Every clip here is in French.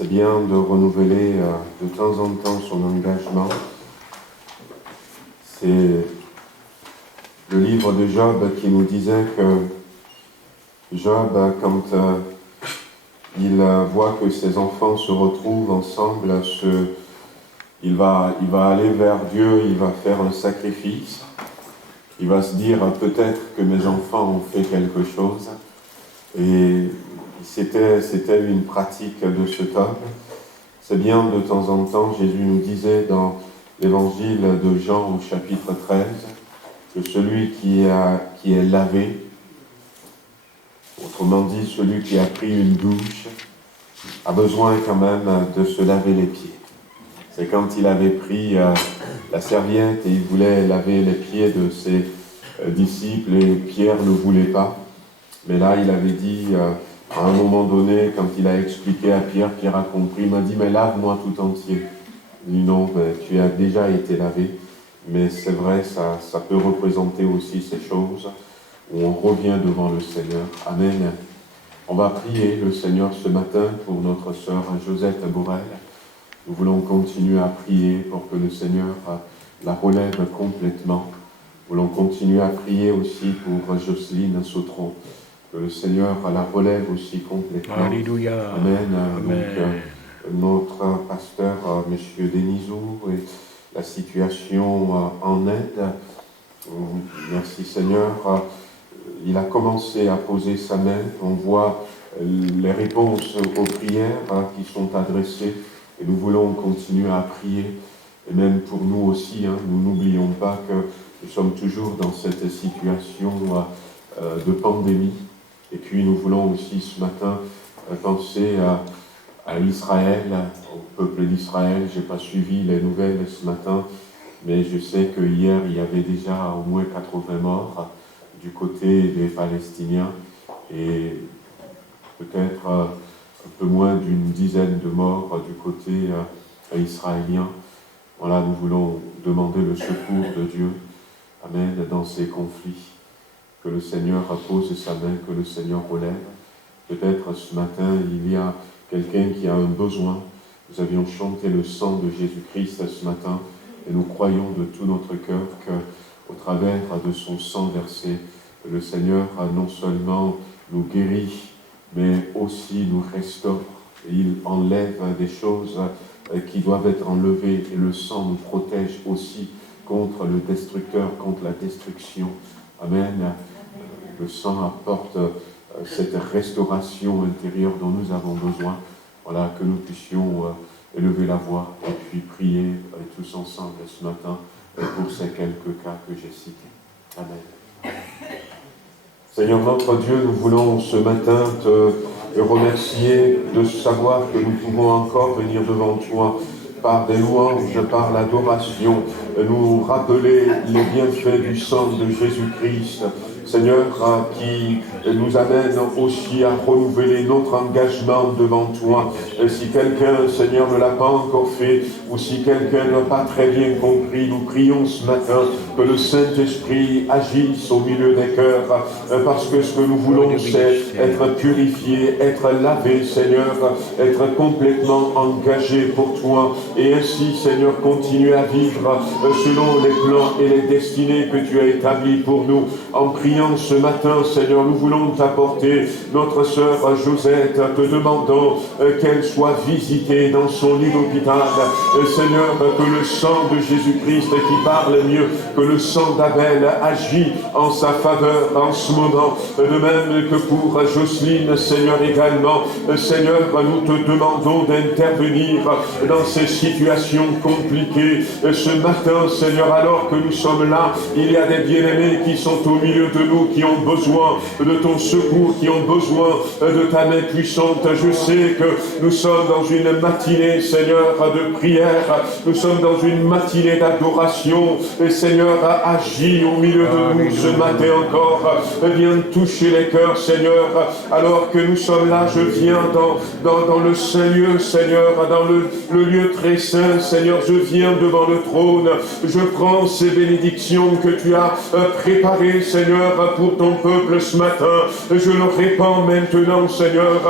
C'est bien de renouveler de temps en temps son engagement. C'est le livre de Job qui nous disait que Job, quand il voit que ses enfants se retrouvent ensemble, il va aller vers Dieu, il va faire un sacrifice. Il va se dire peut-être que mes enfants ont fait quelque chose. Et c'était une pratique de ce homme. C'est bien de temps en temps, Jésus nous disait dans l'évangile de Jean au chapitre 13, que celui qui est lavé, autrement dit celui qui a pris une douche, a besoin quand même de se laver les pieds. C'est quand il avait pris la serviette et il voulait laver les pieds de ses disciples et Pierre ne voulait pas. Mais là, il avait dit, à un moment donné, quand il a expliqué à Pierre, Pierre a compris, il m'a dit, mais lave-moi tout entier. Il dit, non, tu as déjà été lavé. Mais c'est vrai, ça peut représenter aussi ces choses où on revient devant le Seigneur. Amen. On va prier le Seigneur ce matin pour notre sœur Josette Borel. Nous voulons continuer à prier pour que le Seigneur la relève complètement. Nous voulons continuer à prier aussi pour Jocelyne Sautron, que le Seigneur la relève aussi complètement. Alléluia. Amen. Amen. Donc, notre pasteur, M. Denizou, et la situation en aide. Merci Seigneur. Il a commencé à poser sa main. On voit les réponses aux prières qui sont adressées. Et nous voulons continuer à prier. Et même pour nous aussi, nous n'oublions pas que nous sommes toujours dans cette situation de pandémie. Et puis nous voulons aussi ce matin penser à Israël, au peuple d'Israël. Je n'ai pas suivi les nouvelles ce matin, mais je sais que hier il y avait déjà au moins 80 morts du côté des Palestiniens et peut-être un peu moins d'une dizaine de morts du côté israélien. Voilà, nous voulons demander le secours de Dieu, amen, dans ces conflits. Que le Seigneur pose sa main, que le Seigneur relève. Peut-être ce matin, il y a quelqu'un qui a un besoin. Nous avions chanté le sang de Jésus-Christ ce matin et nous croyons de tout notre cœur qu'au travers de son sang versé, le Seigneur non seulement nous guérit, mais aussi nous restaure. Et il enlève des choses qui doivent être enlevées et le sang nous protège aussi contre le destructeur, contre la destruction. Amen. Le sang apporte cette restauration intérieure dont nous avons besoin. Voilà, que nous puissions élever la voix et puis prier tous ensemble ce matin pour ces quelques cas que j'ai cités. Amen. Seigneur notre Dieu, nous voulons ce matin te remercier de savoir que nous pouvons encore venir devant toi par des louanges, par l'adoration, nous rappeler les bienfaits du sang de Jésus-Christ. Seigneur, qui nous amène aussi à renouveler notre engagement devant toi. Et si quelqu'un, Seigneur, ne l'a pas encore fait, ou si quelqu'un n'a pas très bien compris, nous prions ce matin que le Saint-Esprit agisse au milieu des cœurs, parce que ce que nous voulons, c'est être purifiés, être lavés, Seigneur, être complètement engagés pour toi, et ainsi, Seigneur, continuer à vivre selon les plans et les destinées que tu as établis pour nous, en priant ce matin, Seigneur, nous voulons t'apporter notre sœur Josette, te demandant qu'elle soit visitée dans son lit d'hôpital. Seigneur, que le sang de Jésus-Christ qui parle mieux que le sang d'Abel agit en sa faveur en ce moment. De même que pour Jocelyne, Seigneur, également. Seigneur, nous te demandons d'intervenir dans ces situations compliquées. Ce matin, Seigneur, alors que nous sommes là, il y a des bien-aimés qui sont au milieu de nous, qui ont besoin de ton secours, qui ont besoin de ta main puissante. Je sais que nous sommes dans une matinée, Seigneur, de prière. Nous sommes dans une matinée d'adoration. Et Seigneur, Seigneur, agis au milieu de nous ce matin encore. Viens toucher les cœurs, Seigneur. Alors que nous sommes là, je viens dans le Saint-Lieu, Seigneur, dans le lieu très saint, Seigneur. Je viens devant le trône. Je prends ces bénédictions que tu as préparées, Seigneur, pour ton peuple ce matin. Je le répands maintenant, Seigneur,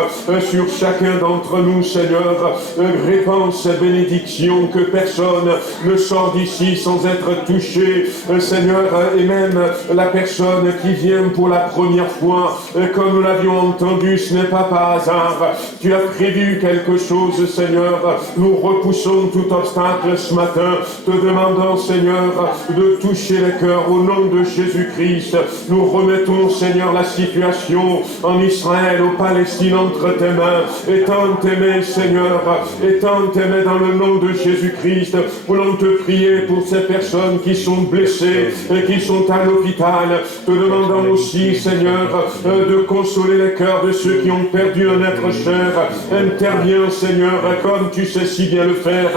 sur chacun d'entre nous, Seigneur. Répands ces bénédictions, que personne ne sort d'ici sans être touché, Seigneur, et même la personne qui vient pour la première fois, comme nous l'avions entendu, ce n'est pas par hasard. Tu as prévu quelque chose, Seigneur. Nous repoussons tout obstacle ce matin, te demandant, Seigneur, de toucher les cœurs au nom de Jésus-Christ. Nous remettons, Seigneur, la situation en Israël, au Palestine entre tes mains. Étends tes mains, Seigneur, étends tes mains dans le nom de Jésus-Christ. Voulons te prier pour ces personnes qui sont blessées et qui sont à l'hôpital. Te demandons aussi, Seigneur, de consoler les cœurs de ceux qui ont perdu un être cher. Interviens, Seigneur, comme tu sais si bien le faire,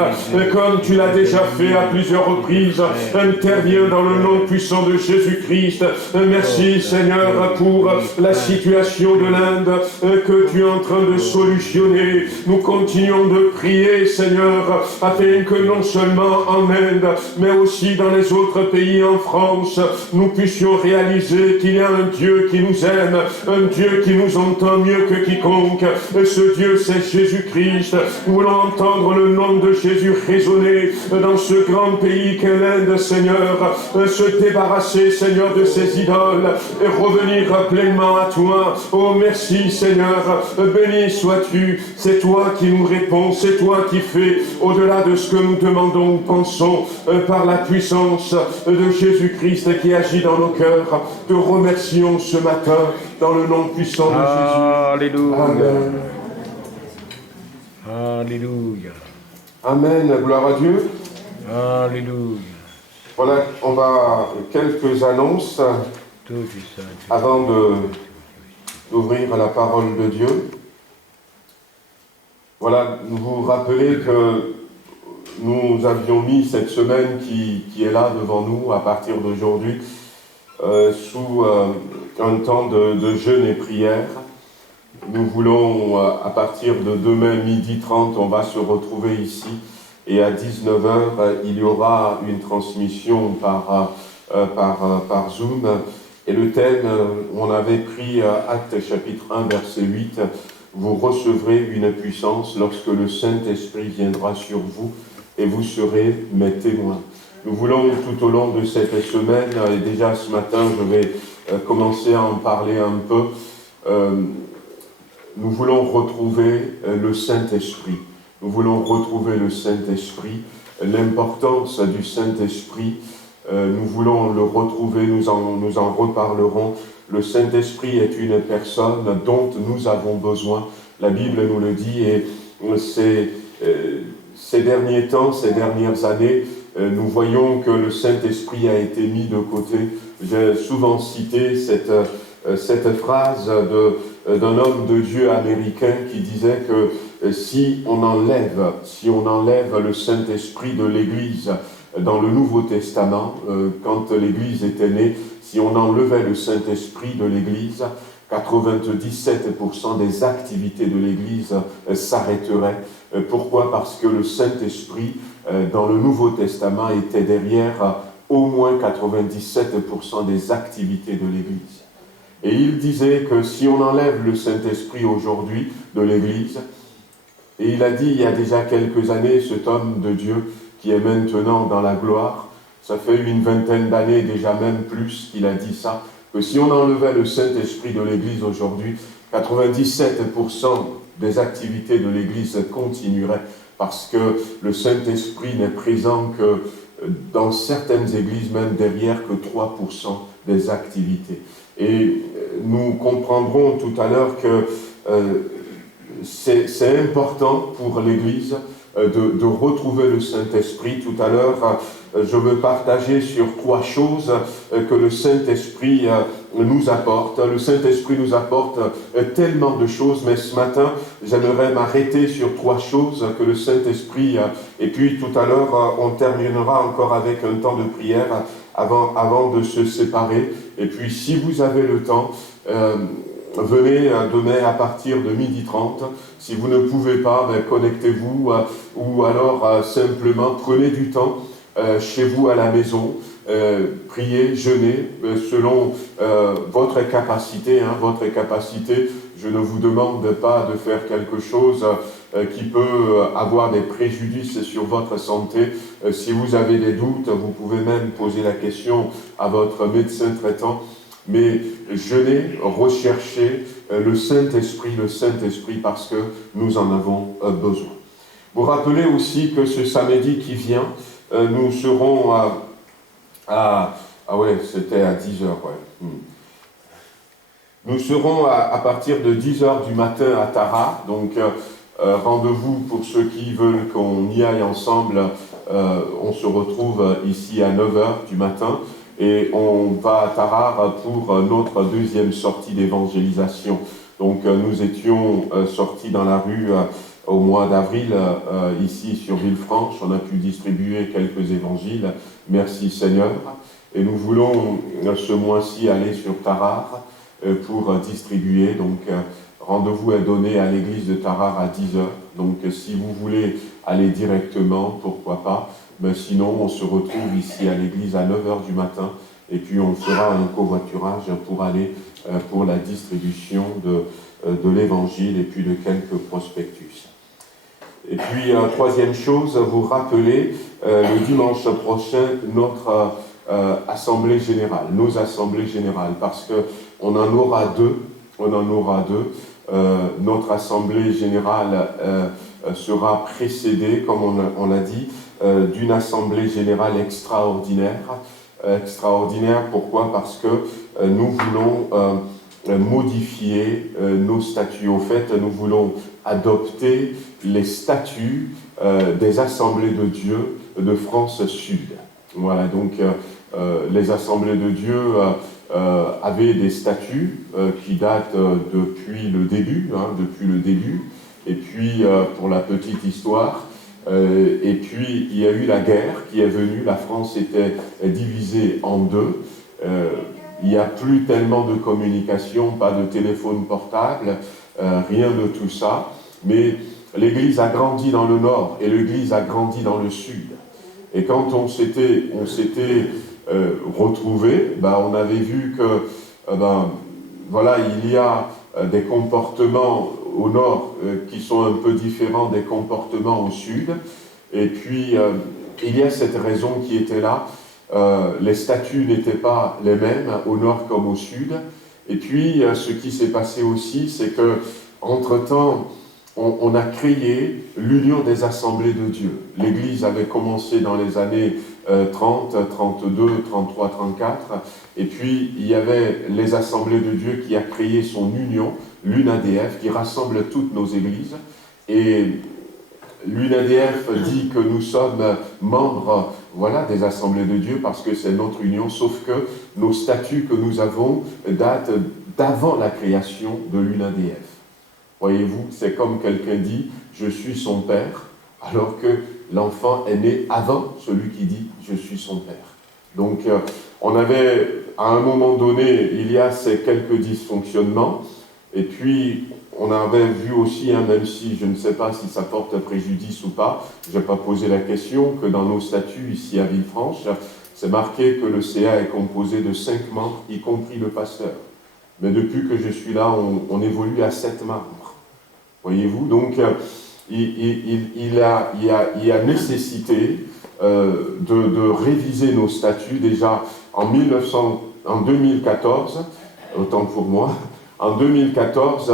comme tu l'as déjà fait à plusieurs reprises. Interviens dans le nom puissant de Jésus-Christ. Merci, Seigneur, pour la situation de l'Inde que tu es en train de solutionner. Nous continuons de prier, Seigneur, afin que non seulement en Inde, mais aussi dans les autres pays, en France, nous puissions réaliser qu'il y a un Dieu qui nous aime, un Dieu qui nous entend mieux que quiconque. Et ce Dieu, c'est Jésus-Christ. Nous voulons entendre le nom de Jésus résonner dans ce grand pays qu'est l'Inde, Seigneur. Se débarrasser, Seigneur, de ces idoles et revenir pleinement à toi. Oh, merci, Seigneur. Béni sois-tu. C'est toi qui nous réponds, c'est toi qui fais au-delà de ce que nous demandons ou pensons, par la puissance de Jésus-Christ qui agit dans nos cœurs. Te remercions ce matin dans le nom puissant de Jésus. Alléluia. Amen. Alléluia. Amen. Gloire à Dieu. Alléluia. Voilà, on va quelques annonces avant d'ouvrir la parole de Dieu. Voilà, vous vous rappelez que nous avions mis cette semaine qui est là devant nous à partir d'aujourd'hui sous un temps de jeûne et prière. Nous voulons, à partir de demain 12h30, on va se retrouver ici et à 19h, il y aura une transmission par Zoom. Et le thème, on avait pris Actes chapitre 1, verset 8, « Vous recevrez une puissance lorsque le Saint-Esprit viendra sur vous et vous serez mes témoins. » Nous voulons tout au long de cette semaine, et déjà ce matin je vais commencer à en parler un peu, nous voulons retrouver le Saint-Esprit. Nous voulons retrouver le Saint-Esprit, l'importance du Saint-Esprit. Nous voulons le retrouver, nous en reparlerons. Le Saint-Esprit est une personne dont nous avons besoin. La Bible nous le dit, et ces derniers temps, ces dernières années, nous voyons que le Saint-Esprit a été mis de côté. J'ai souvent cité cette phrase d'un homme de Dieu américain qui disait que si on enlève le Saint-Esprit de l'Église dans le Nouveau Testament, quand l'Église était née, si on enlevait le Saint-Esprit de l'Église, 97% des activités de l'Église s'arrêteraient. Pourquoi ? Parce que le Saint-Esprit, dans le Nouveau Testament, était derrière au moins 97% des activités de l'Église. Et il disait que si on enlève le Saint-Esprit aujourd'hui de l'Église, et il a dit il y a déjà quelques années, cet homme de Dieu qui est maintenant dans la gloire, ça fait une vingtaine d'années, déjà même plus, qu'il a dit ça, que si on enlevait le Saint-Esprit de l'Église aujourd'hui, 97% des activités de l'Église continueraient, parce que le Saint-Esprit n'est présent que dans certaines églises, même derrière, que 3% des activités. Et nous comprendrons tout à l'heure que c'est important pour l'Église de retrouver le Saint-Esprit. Tout à l'heure, je veux partager sur 3 choses que le Saint-Esprit nous apporte. Le Saint-Esprit nous apporte tellement de choses, mais ce matin, j'aimerais m'arrêter sur 3 choses que le Saint-Esprit, et puis tout à l'heure, on terminera encore avec un temps de prière. avant de se séparer. Et puis, si vous avez le temps, venez demain à partir de 12h30. Si vous ne pouvez pas, connectez-vous ou alors simplement prenez du temps chez vous à la maison. Priez, jeûnez selon votre capacité. Votre capacité, je ne vous demande pas de faire quelque chose qui peut avoir des préjudices sur votre santé. Si vous avez des doutes, vous pouvez même poser la question à votre médecin traitant. Mais jeûnez, recherchez le Saint-Esprit, parce que nous en avons besoin. Vous rappelez aussi que ce samedi qui vient, nous serons c'était à 10h, Nous serons à partir de 10h du matin à Tarare, donc rendez-vous pour ceux qui veulent qu'on y aille ensemble. On se retrouve ici à 9h du matin. Et on va à Tarare pour notre deuxième sortie d'évangélisation. Donc nous étions sortis dans la rue au mois d'avril, ici sur Villefranche. On a pu distribuer quelques évangiles. Merci Seigneur. Et nous voulons ce mois-ci aller sur Tarare pour distribuer. Donc rendez-vous est donné à l'église de Tarare à 10h. Donc si vous voulez aller directement, pourquoi pas. Mais sinon, on se retrouve ici à l'église à 9h du matin et puis on fera un covoiturage pour aller pour la distribution de l'évangile et puis de quelques prospectus. Et puis, troisième chose, vous rappelez le dimanche prochain notre assemblée générale, nos assemblées générales, parce qu'on en aura deux. Notre assemblée générale sera précédée, comme on l'a dit, d'une assemblée générale extraordinaire. Extraordinaire, pourquoi? Parce que nous voulons modifier nos statuts. Au fait, nous voulons adopter les statuts des assemblées de Dieu de France Sud. Voilà, donc les assemblées de Dieu avaient des statuts qui datent depuis le début. Et puis, pour la petite histoire, et puis il y a eu la guerre qui est venue, la France était divisée en deux. Il n'y a plus tellement de communication, pas de téléphone portable, rien de tout ça. Mais l'Église a grandi dans le nord et l'Église a grandi dans le sud. Et quand on s'était retrouvés, on avait vu que il y a des comportements au nord qui sont un peu différents des comportements au sud. Et puis, il y a cette raison qui était là. Les statuts n'étaient pas les mêmes au nord comme au sud. Et puis, ce qui s'est passé aussi, c'est que, entre-temps, on a créé l'Union des Assemblées de Dieu. L'Église avait commencé dans les années 30, 32, 33, 34. Et puis, il y avait les Assemblées de Dieu qui a créé son union, l'UNADF, qui rassemble toutes nos églises. Et l'UNADF dit que nous sommes membres des Assemblées de Dieu parce que c'est notre union, sauf que nos statuts que nous avons datent d'avant la création de l'UNADF. Voyez-vous, c'est comme quelqu'un dit « je suis son père », alors que l'enfant est né avant celui qui dit « je suis son père ». Donc, on avait, à un moment donné, il y a ces quelques dysfonctionnements, et puis on avait vu aussi, même si je ne sais pas si ça porte préjudice ou pas, je n'ai pas posé la question, que dans nos statuts ici à Villefranche, c'est marqué que le CA est composé de 5 membres, y compris le pasteur. Mais depuis que je suis là, on évolue à 7 membres. Voyez-vous, donc il y a nécessité de réviser nos statuts. Déjà en 2014, autant pour moi, en 2014,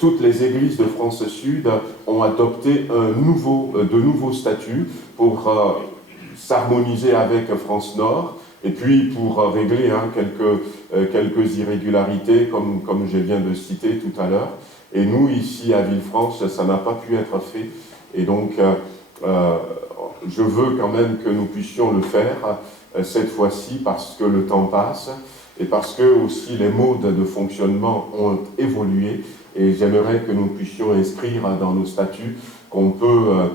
toutes les églises de France Sud ont adopté de nouveaux statuts pour s'harmoniser avec France Nord et puis pour régler quelques irrégularités comme je viens de citer tout à l'heure. Et nous, ici à Villefranche, ça n'a pas pu être fait. Et donc, je veux quand même que nous puissions le faire cette fois-ci parce que le temps passe et parce que aussi les modes de fonctionnement ont évolué. Et j'aimerais que nous puissions inscrire dans nos statuts qu'on peut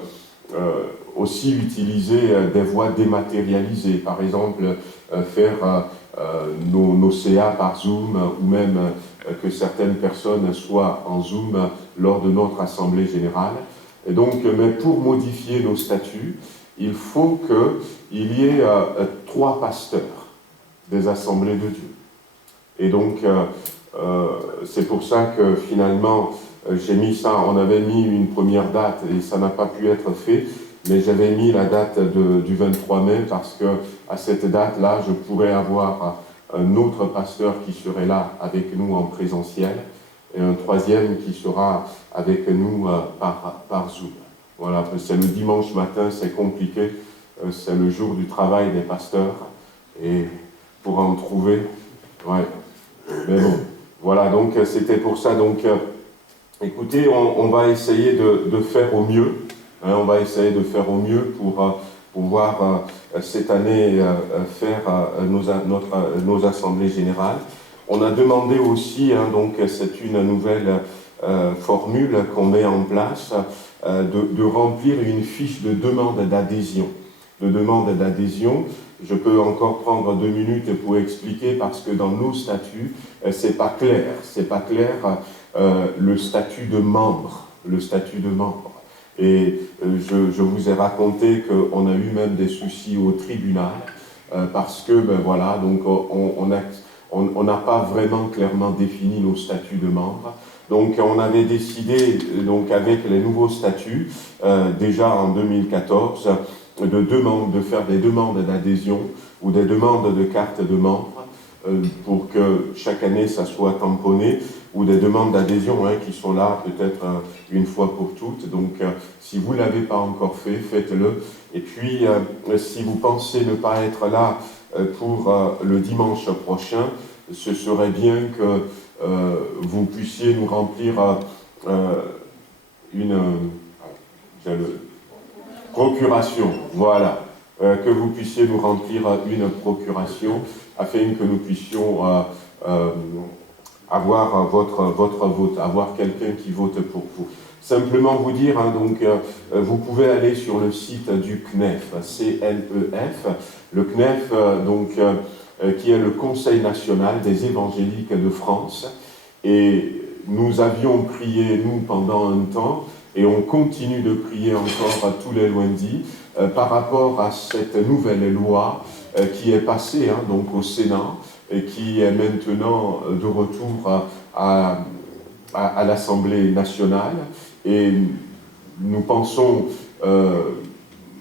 aussi utiliser des voies dématérialisées, par exemple faire nos CA par Zoom, ou même que certaines personnes soient en Zoom lors de notre Assemblée générale. Et donc, mais pour modifier nos statuts, il faut qu'il y ait 3 pasteurs des Assemblées de Dieu. Et donc, c'est pour ça que finalement, j'ai mis ça, on avait mis une première date et ça n'a pas pu être fait, mais j'avais mis la date du 23 mai parce que à cette date-là, je pourrais avoir un autre pasteur qui serait là avec nous en présentiel et un troisième qui sera avec nous par Zoom. Voilà, c'est le dimanche matin, c'est compliqué, c'est le jour du travail des pasteurs et pour en trouver, ouais. Mais bon, voilà, donc c'était pour ça. Donc, écoutez, on va essayer de faire au mieux. Hein, on va essayer de faire au mieux pour pouvoir cette année faire nos assemblées générales. On a demandé aussi, hein, donc c'est une nouvelle formule qu'on met en place, de remplir une fiche de demande d'adhésion. Je peux encore prendre 2 minutes pour expliquer parce que dans nos statuts, c'est pas clair le statut de membre. Et je vous ai raconté qu'on a eu même des soucis au tribunal parce que, ben voilà, donc on n'a pas vraiment clairement défini nos statuts de membres. Donc on avait décidé, donc avec les nouveaux statuts, déjà en 2014, de faire des demandes d'adhésion ou des demandes de carte de membre pour que chaque année ça soit tamponné, ou des demandes d'adhésion qui sont là peut-être une fois pour toutes. Donc si vous ne l'avez pas encore fait, faites-le. Et puis si vous pensez ne pas être là pour le dimanche prochain, ce serait bien que vous puissiez nous remplir une procuration, voilà, que vous puissiez nous remplir une procuration afin que nous puissions avoir votre vote, avoir quelqu'un qui vote pour vous. Simplement vous dire, hein, donc, vous pouvez aller sur le site du CNEF, C-N-E-F, le CNEF, qui est le Conseil national des évangéliques de France, et nous avions prié, nous, pendant un temps, et on continue de prier encore tous les lundis par rapport à cette nouvelle loi qui est passée donc au Sénat et qui est maintenant de retour à l'Assemblée nationale. Et nous pensons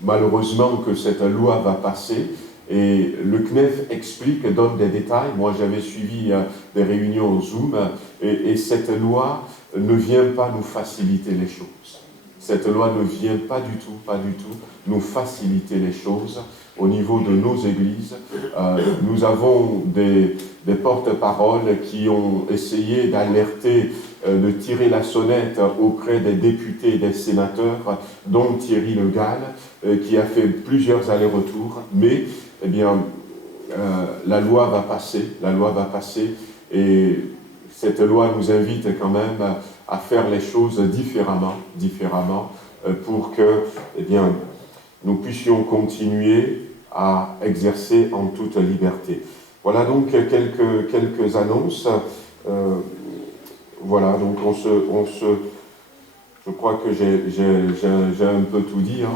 malheureusement que cette loi va passer. Et le CNEF explique, donne des détails. Moi, j'avais suivi des réunions au Zoom, et cette loi ne vient pas nous faciliter les choses. Cette loi ne vient pas du tout nous faciliter les choses au niveau de nos églises. Nous avons des porte-paroles qui ont essayé d'alerter, de tirer la sonnette auprès des députés et des sénateurs, dont Thierry Le Gall, qui a fait plusieurs allers-retours, mais eh bien, la loi va passer, et cette loi nous invite quand même à faire les choses différemment, pour que, eh bien, nous puissions continuer à exercer en toute liberté. Voilà donc quelques annonces. Voilà, donc je crois que j'ai un peu tout dit. Hein.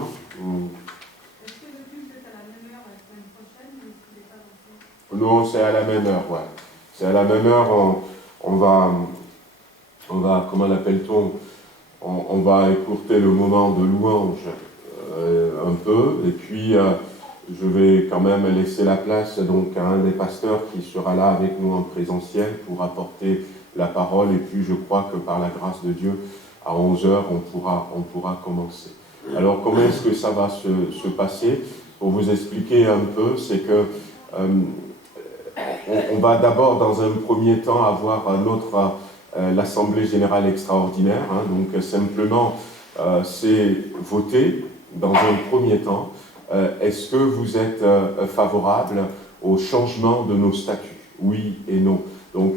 Est-ce que le culte est à la même heure la semaine prochaine ou est-ce qu'il n'est pas lancé ? Non, c'est à la même heure, ouais. C'est à la même heure, on va, comment l'appelle-t-on, on va écourter le moment de louange un peu, et puis je vais quand même laisser la place donc à un des pasteurs qui sera là avec nous en présentiel pour apporter la parole, et puis je crois que par la grâce de Dieu, à 11h, on pourra commencer. Alors comment est-ce que ça va se passer? Pour vous expliquer un peu, c'est que on va d'abord dans un premier temps avoir l'Assemblée Générale Extraordinaire, hein, donc simplement c'est voter dans un premier temps. Est-ce que vous êtes favorable au changement de nos statuts? Oui et non. Donc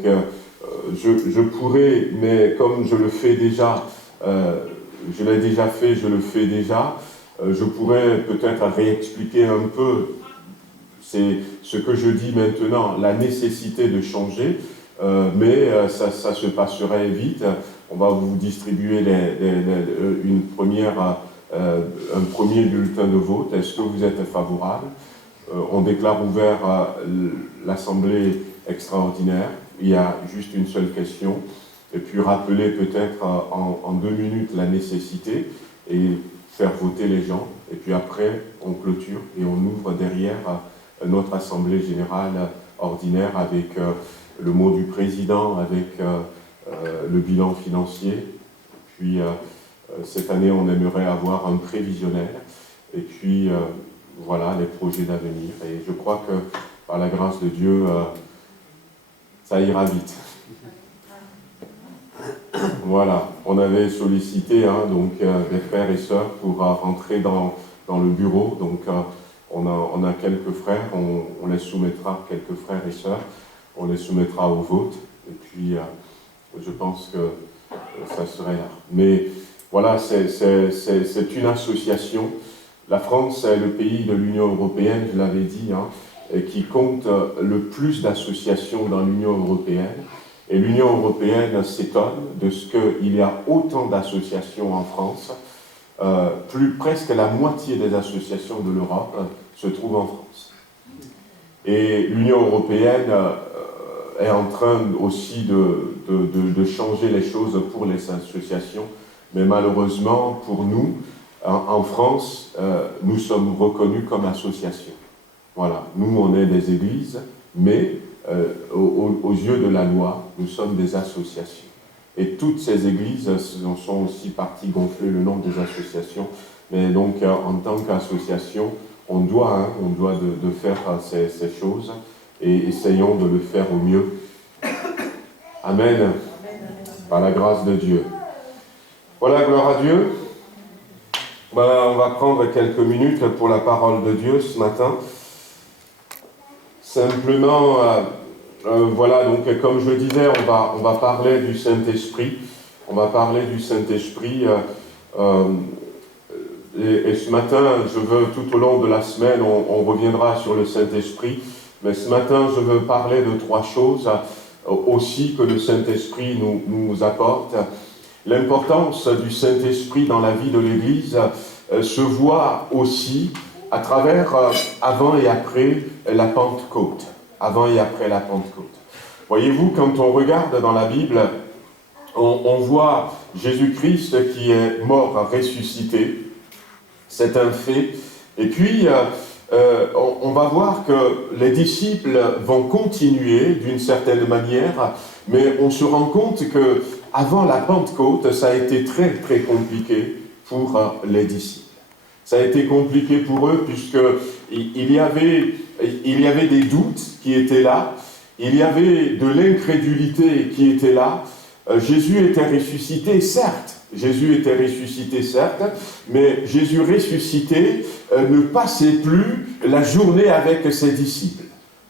je pourrais, mais comme je le fais déjà, je l'ai déjà fait, je le fais déjà, Je pourrais peut-être réexpliquer un peu, c'est ce que je dis maintenant, la nécessité de changer, mais ça se passerait vite. On va vous distribuer un premier bulletin de vote. Est-ce que vous êtes favorable? On déclare ouvert l'Assemblée extraordinaire. Il y a juste une seule question. Et puis rappeler peut-être en 2 minutes la nécessité et faire voter les gens. Et puis après, on clôture et on ouvre derrière notre Assemblée générale ordinaire avec le mot du président, avec le bilan financier. Puis cette année, on aimerait avoir un prévisionnel. Et puis voilà, les projets d'avenir. Et je crois que par la grâce de Dieu, ça ira vite. Voilà, on avait sollicité donc, des frères et sœurs pour rentrer dans le bureau. Donc on a quelques frères, on les soumettra, quelques frères et sœurs, on les soumettra au vote. Et puis je pense que ça serait là. Mais voilà, c'est une association. La France est le pays de l'Union européenne, je l'avais dit, qui compte le plus d'associations dans l'Union européenne. Et l'Union européenne s'étonne de ce qu'il y a autant d'associations en France. Presque la moitié des associations de l'Europe se trouvent en France. Et l'Union européenne est en train aussi de changer les choses pour les associations. Mais malheureusement, pour nous, en France, nous sommes reconnus comme associations. Voilà, nous on est des églises, mais aux yeux de la loi, nous sommes des associations. Et toutes ces églises sont aussi parties gonfler le nombre des associations. Mais donc, en tant qu'association, on doit de faire ces choses et essayons de le faire au mieux. Amen. Par la grâce de Dieu. Voilà, gloire à Dieu. On va prendre quelques minutes pour la parole de Dieu ce matin. Simplement, voilà, donc comme je le disais, on va parler du Saint-Esprit. On va parler du Saint-Esprit. Et ce matin, je veux, tout au long de la semaine, on reviendra sur le Saint-Esprit. Mais ce matin, je veux parler de 3 choses aussi que le Saint-Esprit nous apporte. L'importance du Saint-Esprit dans la vie de l'Église se voit aussi à travers avant et après la Pentecôte. Avant et après la Pentecôte. Voyez-vous, quand on regarde dans la Bible, on voit Jésus-Christ qui est mort, ressuscité. C'est un fait. Et puis, on va voir que les disciples vont continuer d'une certaine manière, mais on se rend compte que avant la Pentecôte, ça a été très très compliqué pour les disciples. Ça a été compliqué pour eux puisqu'il y avait des doutes qui étaient là, il y avait de l'incrédulité qui était là. Jésus était ressuscité, certes, mais Jésus ressuscité ne passait plus la journée avec ses disciples.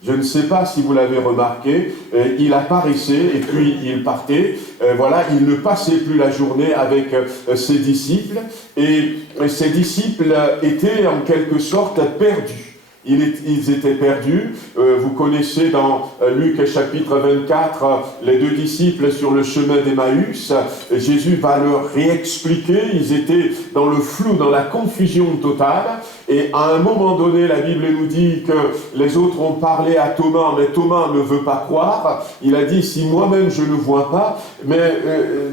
Je ne sais pas si vous l'avez remarqué, il apparaissait et puis il partait. Voilà, il ne passait plus la journée avec ses disciples. Et ses disciples étaient en quelque sorte perdus. Ils étaient perdus. Vous connaissez dans Luc chapitre 24 les 2 disciples sur le chemin d'Emmaüs. Jésus va leur réexpliquer. Ils étaient dans le flou, dans la confusion totale. Et à un moment donné, la Bible nous dit que les autres ont parlé à Thomas, mais Thomas ne veut pas croire. Il a dit, si moi-même je ne vois pas, mais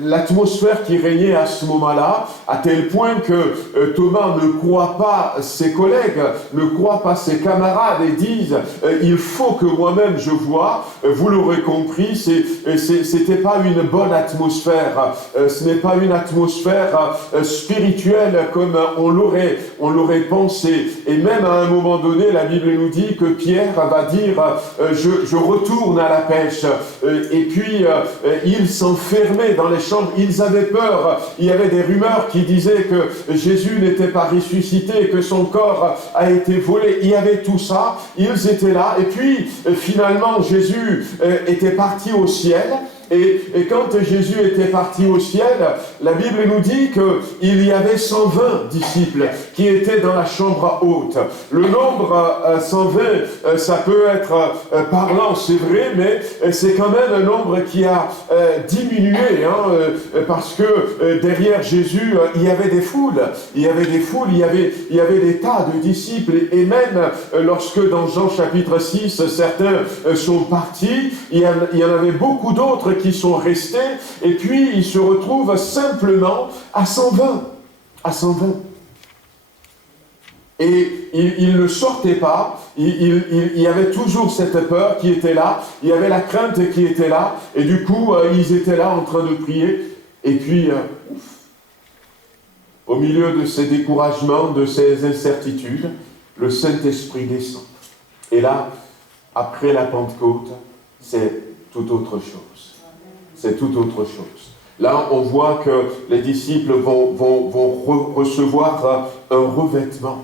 l'atmosphère qui régnait à ce moment-là, à tel point que Thomas ne croit pas ses collègues, ne croit pas ses camarades et disent, il faut que moi-même je vois. Vous l'aurez compris, c'était pas une bonne atmosphère. Ce n'est pas une atmosphère spirituelle comme on l'aurait pensé. Et même à un moment donné, la Bible nous dit que Pierre va dire je retourne à la pêche. Et puis ils s'enfermaient dans les chambres, ils avaient peur. Il y avait des rumeurs qui disaient que Jésus n'était pas ressuscité, que son corps a été volé. Il y avait tout ça, ils étaient là. Et puis finalement Jésus était parti au ciel. Et quand Jésus était parti au ciel, la Bible nous dit qu'il y avait 120 disciples qui étaient dans la chambre haute. Le nombre 120, ça peut être parlant, c'est vrai, mais c'est quand même un nombre qui a diminué, parce que derrière Jésus, il y avait des foules, il y avait des tas de disciples, et même lorsque dans Jean chapitre 6, certains sont partis, il y en avait beaucoup d'autres qui sont restés, et puis ils se retrouvent simplement à 120. À 120. Et ils ne sortaient pas, il y avait toujours cette peur qui était là, il y avait la crainte qui était là, et du coup, ils étaient là en train de prier, et puis, au milieu de ces découragements, de ces incertitudes, le Saint-Esprit descend. Et là, après la Pentecôte, c'est tout autre chose. C'est tout autre chose. Là, on voit que les disciples vont recevoir un revêtement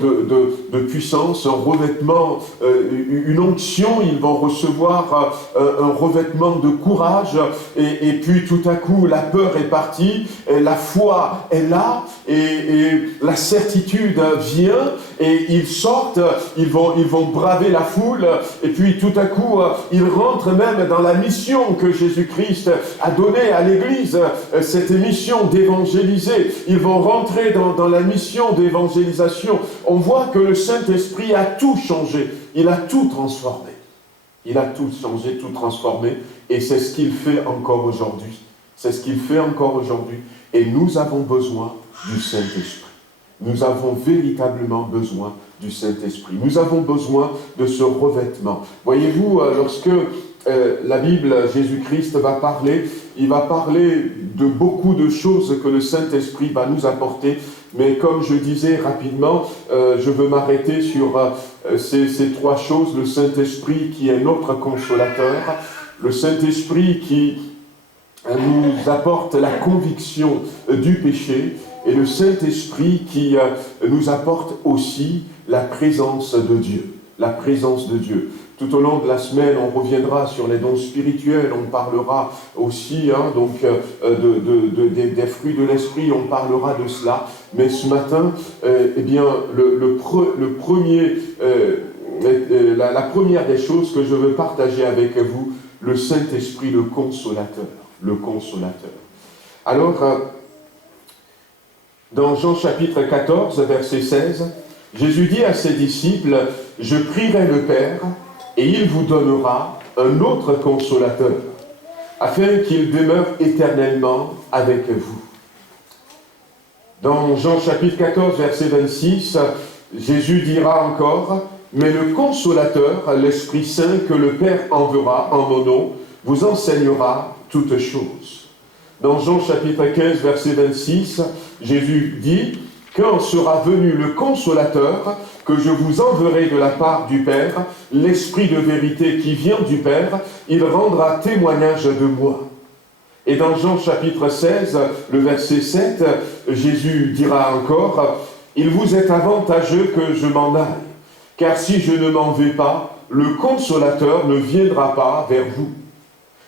de puissance, un revêtement, une onction. Ils vont recevoir un revêtement de courage, et puis tout à coup, la peur est partie, et la foi est là, et la certitude vient, et ils sortent, ils vont braver la foule, et puis tout à coup, ils rentrent même dans la mission que Jésus-Christ a donnée à l'Église, cette mission d'évangéliser. Ils vont rentrer dans la mission d'évangélisation. On voit que le Saint-Esprit a tout changé, il a tout transformé. Il a tout changé, tout transformé, et c'est ce qu'il fait encore aujourd'hui. C'est ce qu'il fait encore aujourd'hui, et nous avons besoin du Saint-Esprit. Nous avons véritablement besoin du Saint-Esprit. Nous avons besoin de ce revêtement. Voyez-vous, lorsque la Bible, Jésus-Christ va parler, il va parler de beaucoup de choses que le Saint-Esprit va nous apporter, mais comme je disais rapidement, je veux m'arrêter sur ces trois choses. Le Saint-Esprit qui est notre consolateur, le Saint-Esprit qui nous apporte la conviction du péché, et le Saint-Esprit qui nous apporte aussi la présence de Dieu. La présence de Dieu. Tout au long de la semaine, on reviendra sur les dons spirituels, on parlera aussi des fruits de l'Esprit, on parlera de cela. Mais ce matin, la première des choses que je veux partager avec vous, le Saint-Esprit, le consolateur. Le consolateur. Alors, dans Jean chapitre 14, verset 16, Jésus dit à ses disciples, « Je prierai le Père, et il vous donnera un autre consolateur, afin qu'il demeure éternellement avec vous. » Dans Jean chapitre 14, verset 26, Jésus dira encore, « Mais le consolateur, l'Esprit Saint que le Père enverra en mon nom, vous enseignera toutes choses. » Dans Jean chapitre 15, verset 26, Jésus dit, « Quand sera venu le consolateur, que je vous enverrai de la part du Père, l'Esprit de vérité qui vient du Père, il rendra témoignage de moi. » Et dans Jean chapitre 16, le verset 7, Jésus dira encore, « Il vous est avantageux que je m'en aille, car si je ne m'en vais pas, le consolateur ne viendra pas vers vous.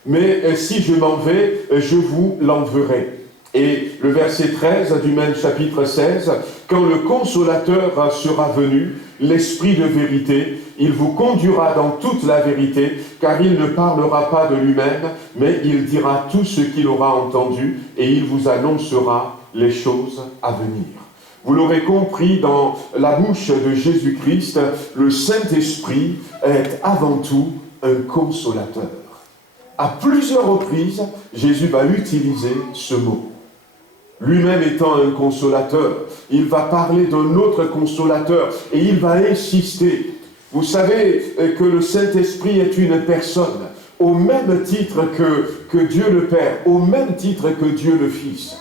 Mais si je m'en vais, je vous l'enverrai. » Et le verset 13 du même chapitre 16, « Quand le consolateur sera venu, l'Esprit de vérité, il vous conduira dans toute la vérité, car il ne parlera pas de lui-même, mais il dira tout ce qu'il aura entendu, et il vous annoncera les choses à venir. » Vous l'aurez compris, dans la bouche de Jésus-Christ, le Saint-Esprit est avant tout un consolateur. À plusieurs reprises, Jésus va utiliser ce mot. Lui-même étant un consolateur, il va parler d'un autre consolateur et il va insister. Vous savez que le Saint-Esprit est une personne, au même titre que Dieu le Père, au même titre que Dieu le Fils.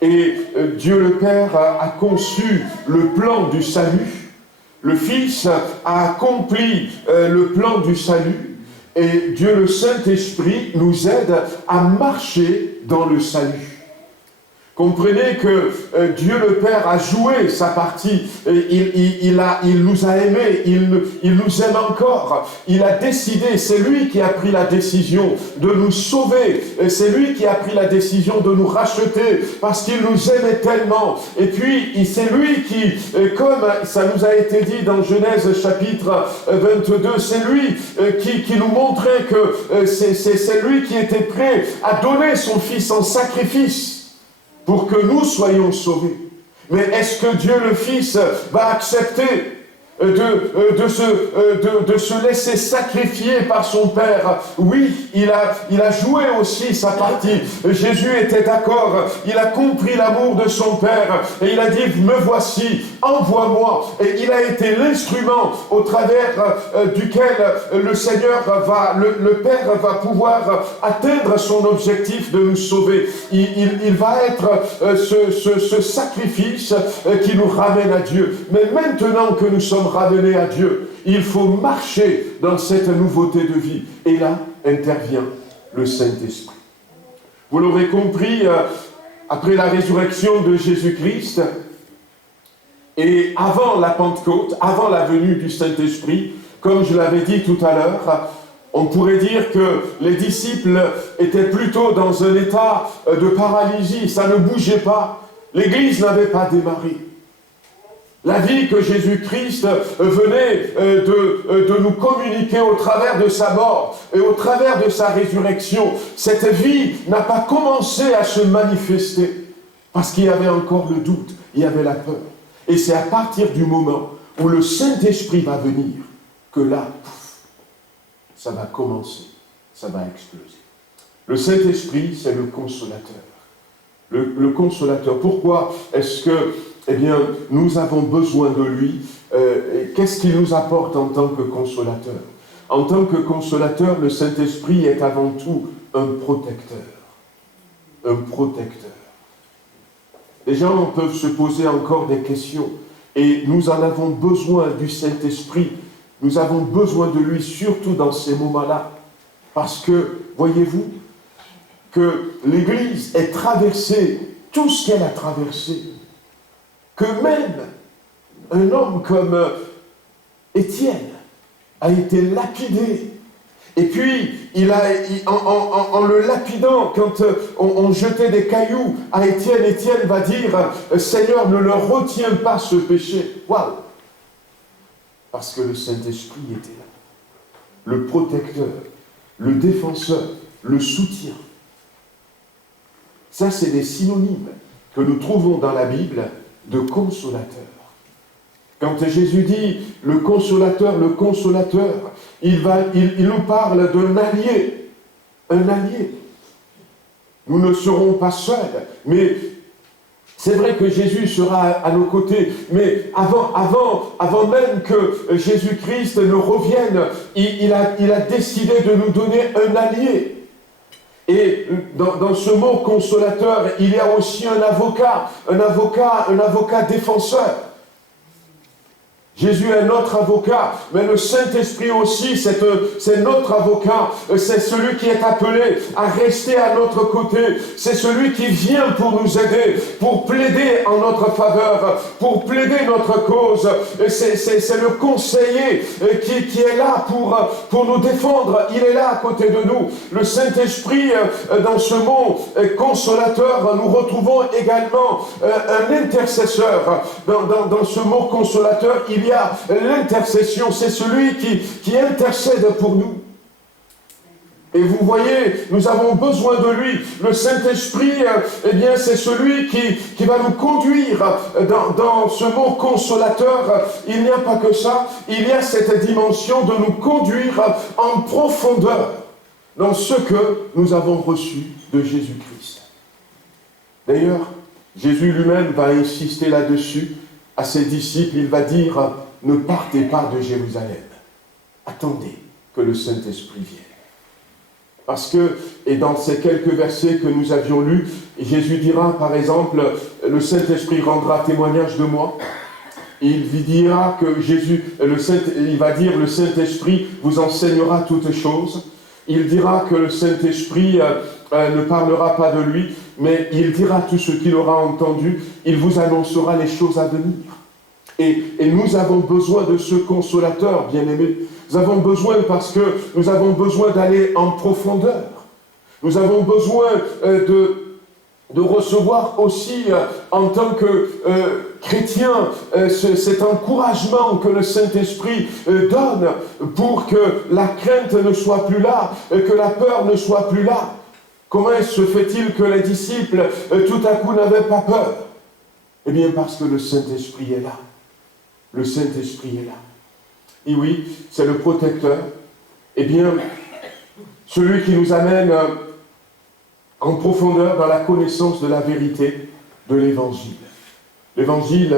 Et Dieu le Père a conçu le plan du salut, le Fils a accompli le plan du salut, et Dieu le Saint-Esprit nous aide à marcher dans le salut. Comprenez que Dieu le Père a joué sa partie, il nous a aimés, il nous aime encore, il a décidé, c'est lui qui a pris la décision de nous sauver, c'est lui qui a pris la décision de nous racheter, parce qu'il nous aimait tellement, et puis c'est lui qui, comme ça nous a été dit dans Genèse chapitre 22, c'est lui qui nous montrait que c'est lui qui était prêt à donner son Fils en sacrifice, pour que nous soyons sauvés. Mais est-ce que Dieu le Fils va accepter de se laisser sacrifier par son Père? Oui, il a joué aussi sa partie. Jésus était d'accord, il a compris l'amour de son Père, et il a dit, me voici, envoie-moi. Et il a été l'instrument au travers duquel le Seigneur le Père va pouvoir atteindre son objectif de nous sauver. Il va être ce sacrifice qui nous ramène à Dieu. Mais maintenant que nous sommes ramenés à Dieu, il faut marcher dans cette nouveauté de vie. Et là intervient le Saint-Esprit. Vous l'aurez compris, après la résurrection de Jésus-Christ, et avant la Pentecôte, avant la venue du Saint-Esprit, comme je l'avais dit tout à l'heure, on pourrait dire que les disciples étaient plutôt dans un état de paralysie, ça ne bougeait pas, l'Église n'avait pas démarré. La vie que Jésus-Christ venait de nous communiquer au travers de sa mort et au travers de sa résurrection, cette vie n'a pas commencé à se manifester parce qu'il y avait encore le doute, il y avait la peur. Et c'est à partir du moment où le Saint-Esprit va venir que là, ça va commencer, ça va exploser. Le Saint-Esprit, c'est le consolateur. Le consolateur. Pourquoi est-ce que, nous avons besoin de lui? Qu'est-ce qu'il nous apporte en tant que consolateur? En tant que consolateur, le Saint-Esprit est avant tout un protecteur. Un protecteur. Les gens peuvent se poser encore des questions, et nous en avons besoin du Saint-Esprit. Nous avons besoin de lui, surtout dans ces moments-là. Parce que, voyez-vous, que l'Église ait traversé tout ce qu'elle a traversé, que même un homme comme Étienne a été lapidé, et puis en le lapidant, quand on jetait des cailloux à Étienne, Étienne va dire « Seigneur, ne leur retiens pas ce péché ». Waouh! Parce que le Saint-Esprit était là, le protecteur, le défenseur, le soutien. Ça, c'est des synonymes que nous trouvons dans la Bible de consolateur. Quand Jésus dit le consolateur, il nous parle d'un allié, un allié. Nous ne serons pas seuls, mais c'est vrai que Jésus sera à nos côtés, mais avant même que Jésus-Christ ne revienne, il a décidé de nous donner un allié. Et dans ce mot consolateur, il y a aussi un avocat défenseur. Jésus est notre avocat, mais le Saint-Esprit aussi, c'est notre avocat. C'est celui qui est appelé à rester à notre côté. C'est celui qui vient pour nous aider, pour plaider en notre faveur, pour plaider notre cause. C'est le conseiller qui est là pour nous défendre. Il est là à côté de nous. Le Saint-Esprit, dans ce mot consolateur, nous retrouvons également un intercesseur. Dans ce mot consolateur, il y a l'intercession, c'est celui qui intercède pour nous. Et vous voyez, nous avons besoin de lui. Le Saint-Esprit, c'est celui qui va nous conduire dans ce mot consolateur. Il n'y a pas que ça, il y a cette dimension de nous conduire en profondeur dans ce que nous avons reçu de Jésus-Christ. D'ailleurs, Jésus lui-même va insister là-dessus. À ses disciples, il va dire « Ne partez pas de Jérusalem. Attendez que le Saint-Esprit vienne. » Parce que, et dans ces quelques versets que nous avions lus, Jésus dira, par exemple, « Le Saint-Esprit rendra témoignage de moi. » Il dira que il va dire « Le Saint-Esprit vous enseignera toutes choses. » Il dira que le Saint-Esprit ne parlera pas de lui, mais il dira tout ce qu'il aura entendu, il vous annoncera les choses à venir. Et nous avons besoin de ce consolateur, bien-aimé. Nous avons besoin parce que nous avons besoin d'aller en profondeur. Nous avons besoin de recevoir aussi, en tant que chrétien, cet encouragement que le Saint-Esprit donne pour que la crainte ne soit plus là, que la peur ne soit plus là. Comment se fait-il que les disciples, tout à coup, n'avaient pas peur? Eh bien, parce que le Saint-Esprit est là. Le Saint-Esprit est là. Et oui, c'est le protecteur. Eh bien, celui qui nous amène en profondeur dans la connaissance de la vérité de l'Évangile. L'Évangile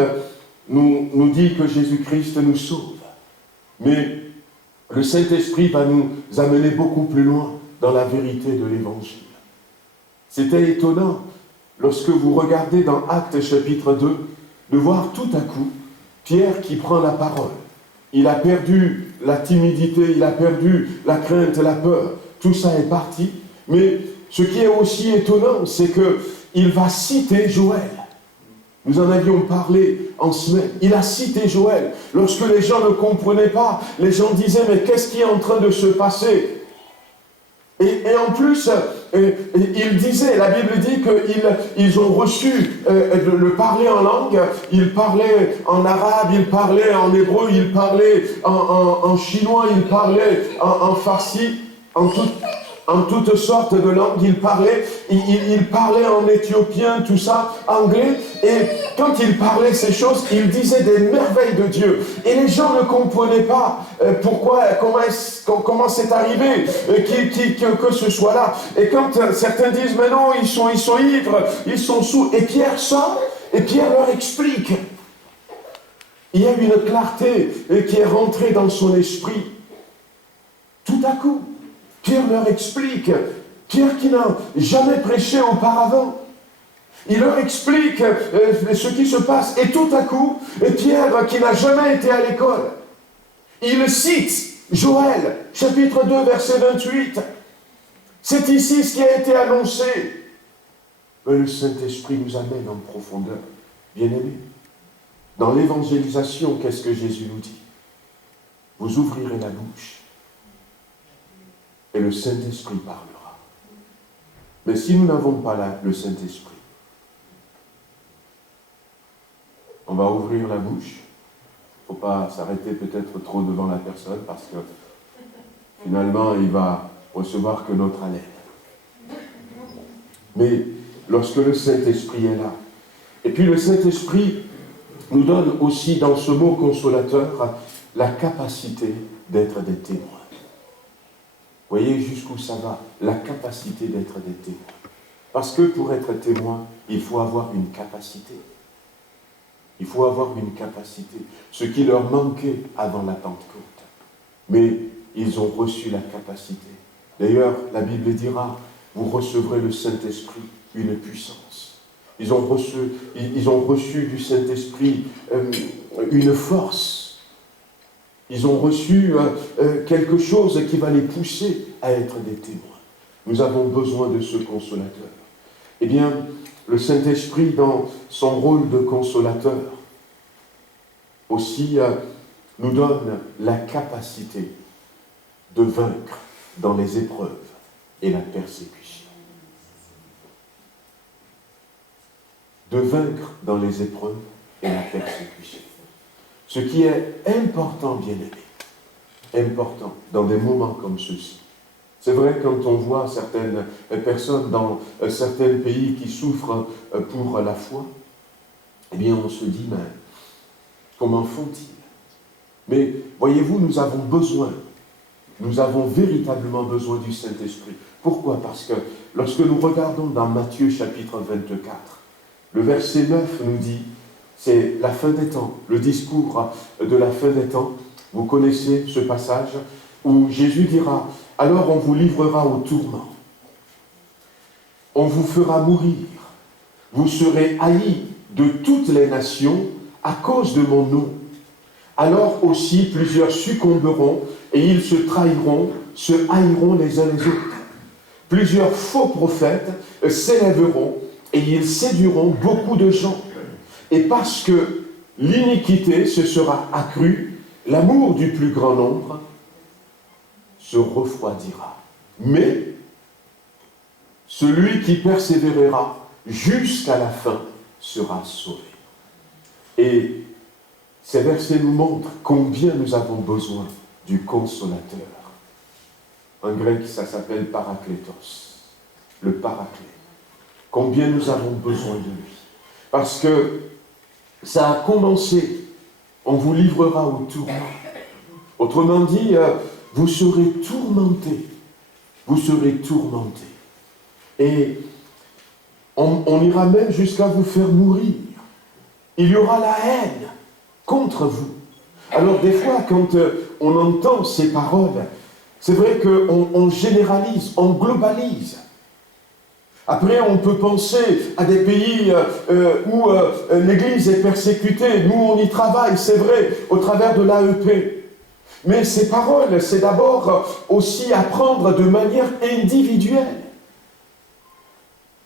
nous dit que Jésus-Christ nous sauve. Mais le Saint-Esprit va nous amener beaucoup plus loin dans la vérité de l'Évangile. C'était étonnant, lorsque vous regardez dans Actes chapitre 2, de voir tout à coup Pierre qui prend la parole. Il a perdu la timidité, il a perdu la crainte, la peur. Tout ça est parti. Mais ce qui est aussi étonnant, c'est qu'il va citer Joël. Nous en avions parlé en semaine. Il a cité Joël. Lorsque les gens ne comprenaient pas, les gens disaient, mais qu'est-ce qui est en train de se passer? Et en plus, il disait, la Bible dit qu'ils ont reçu le parler en langue, ils parlaient en arabe, ils parlaient en hébreu, ils parlaient en chinois, ils parlaient en farsi, en toutes sortes de langues, ils parlaient en éthiopien, tout ça, anglais, et quand ils parlaient ces choses, ils disaient des merveilles de Dieu. Et les gens ne comprenaient pas comment c'est arrivé que ce soit là. Et quand certains disent, mais non, ils sont ivres, ils sont saouls, et Pierre sort, et Pierre leur explique. Il y a une clarté qui est rentrée dans son esprit. Tout à coup, Pierre leur explique, Pierre qui n'a jamais prêché auparavant, il leur explique ce qui se passe, et tout à coup, Pierre qui n'a jamais été à l'école, il cite Joël, chapitre 2, verset 28. C'est ici ce qui a été annoncé. Mais le Saint-Esprit nous amène en profondeur, bien-aimés. Dans l'évangélisation, qu'est-ce que Jésus nous dit? Vous ouvrirez la bouche et le Saint-Esprit parlera. Mais si nous n'avons pas là le Saint-Esprit, on va ouvrir la bouche. Il ne faut pas s'arrêter peut-être trop devant la personne parce que finalement, il va recevoir que notre haleine. Mais lorsque le Saint-Esprit est là, et puis le Saint-Esprit nous donne aussi dans ce mot consolateur la capacité d'être des témoins. Vous voyez jusqu'où ça va, la capacité d'être des témoins. Parce que pour être témoin, il faut avoir une capacité. Il faut avoir une capacité. Ce qui leur manquait avant la Pentecôte. Mais ils ont reçu la capacité. D'ailleurs, la Bible dira, vous recevrez le Saint-Esprit, une puissance. Ils ont reçu du Saint-Esprit une force. Ils ont reçu quelque chose qui va les pousser à être des témoins. Nous avons besoin de ce consolateur. Eh bien, le Saint-Esprit, dans son rôle de consolateur, aussi nous donne la capacité de vaincre dans les épreuves et la persécution. De vaincre dans les épreuves et la persécution. Ce qui est important, bien-aimé, important dans des moments comme ceux-ci. C'est vrai, quand on voit certaines personnes dans certains pays qui souffrent pour la foi, eh bien on se dit, mais comment font-ils? Mais voyez-vous, nous avons véritablement besoin du Saint-Esprit. Pourquoi? Parce que lorsque nous regardons dans Matthieu chapitre 24, le verset 9 nous dit, c'est la fin des temps, le discours de la fin des temps. Vous connaissez ce passage où Jésus dira, alors on vous livrera au tourment. On vous fera mourir. Vous serez haïs de toutes les nations à cause de mon nom. Alors aussi plusieurs succomberont et ils se trahiront, se haïront les uns les autres. Plusieurs faux prophètes s'élèveront et ils séduiront beaucoup de gens. Et parce que l'iniquité se sera accrue, l'amour du plus grand nombre se refroidira. Mais celui qui persévérera jusqu'à la fin sera sauvé. Et ces versets nous montrent combien nous avons besoin du consolateur. En grec, ça s'appelle parakletos, le paraclet. Combien nous avons besoin de lui. Parce que ça a commencé, on vous livrera au tourment. Autrement dit, vous serez tourmentés. Vous serez tourmentés. Et on ira même jusqu'à vous faire mourir. Il y aura la haine contre vous. Alors des fois, quand on entend ces paroles, c'est vrai qu'on généralise, on globalise. Après, on peut penser à des pays où l'Église est persécutée. Nous, on y travaille, c'est vrai, au travers de l'AEP. Mais ces paroles, c'est d'abord aussi apprendre de manière individuelle.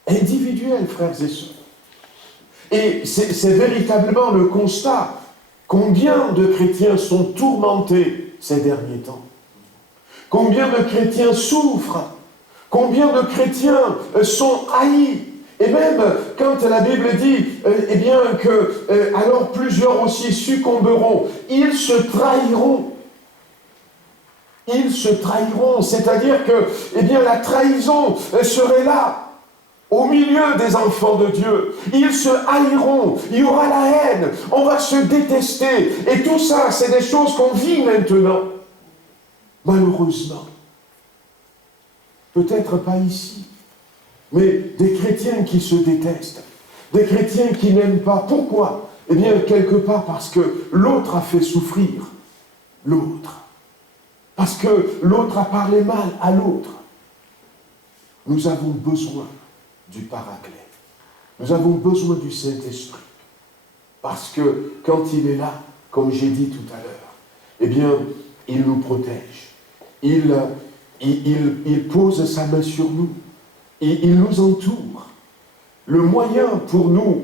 Individuelle, frères et sœurs. Et c'est véritablement le constat. Combien de chrétiens sont tourmentés ces derniers temps? Combien de chrétiens souffrent? Combien de chrétiens sont haïs? Et même quand la Bible dit, eh bien que alors plusieurs aussi succomberont, ils se trahiront. Ils se trahiront, c'est-à-dire que, eh bien, la trahison serait là. Au milieu des enfants de Dieu, ils se haïront, il y aura la haine, on va se détester. Et tout ça, c'est des choses qu'on vit maintenant. Malheureusement. Peut-être pas ici, mais des chrétiens qui se détestent, des chrétiens qui n'aiment pas. Pourquoi? Eh bien, quelque part parce que l'autre a fait souffrir l'autre. Parce que l'autre a parlé mal à l'autre. Nous avons besoin du paraclet. Nous avons besoin du Saint-Esprit. Parce que quand il est là, comme j'ai dit tout à l'heure, eh bien, il nous protège. Il pose sa main sur nous. Il nous entoure. Le moyen pour nous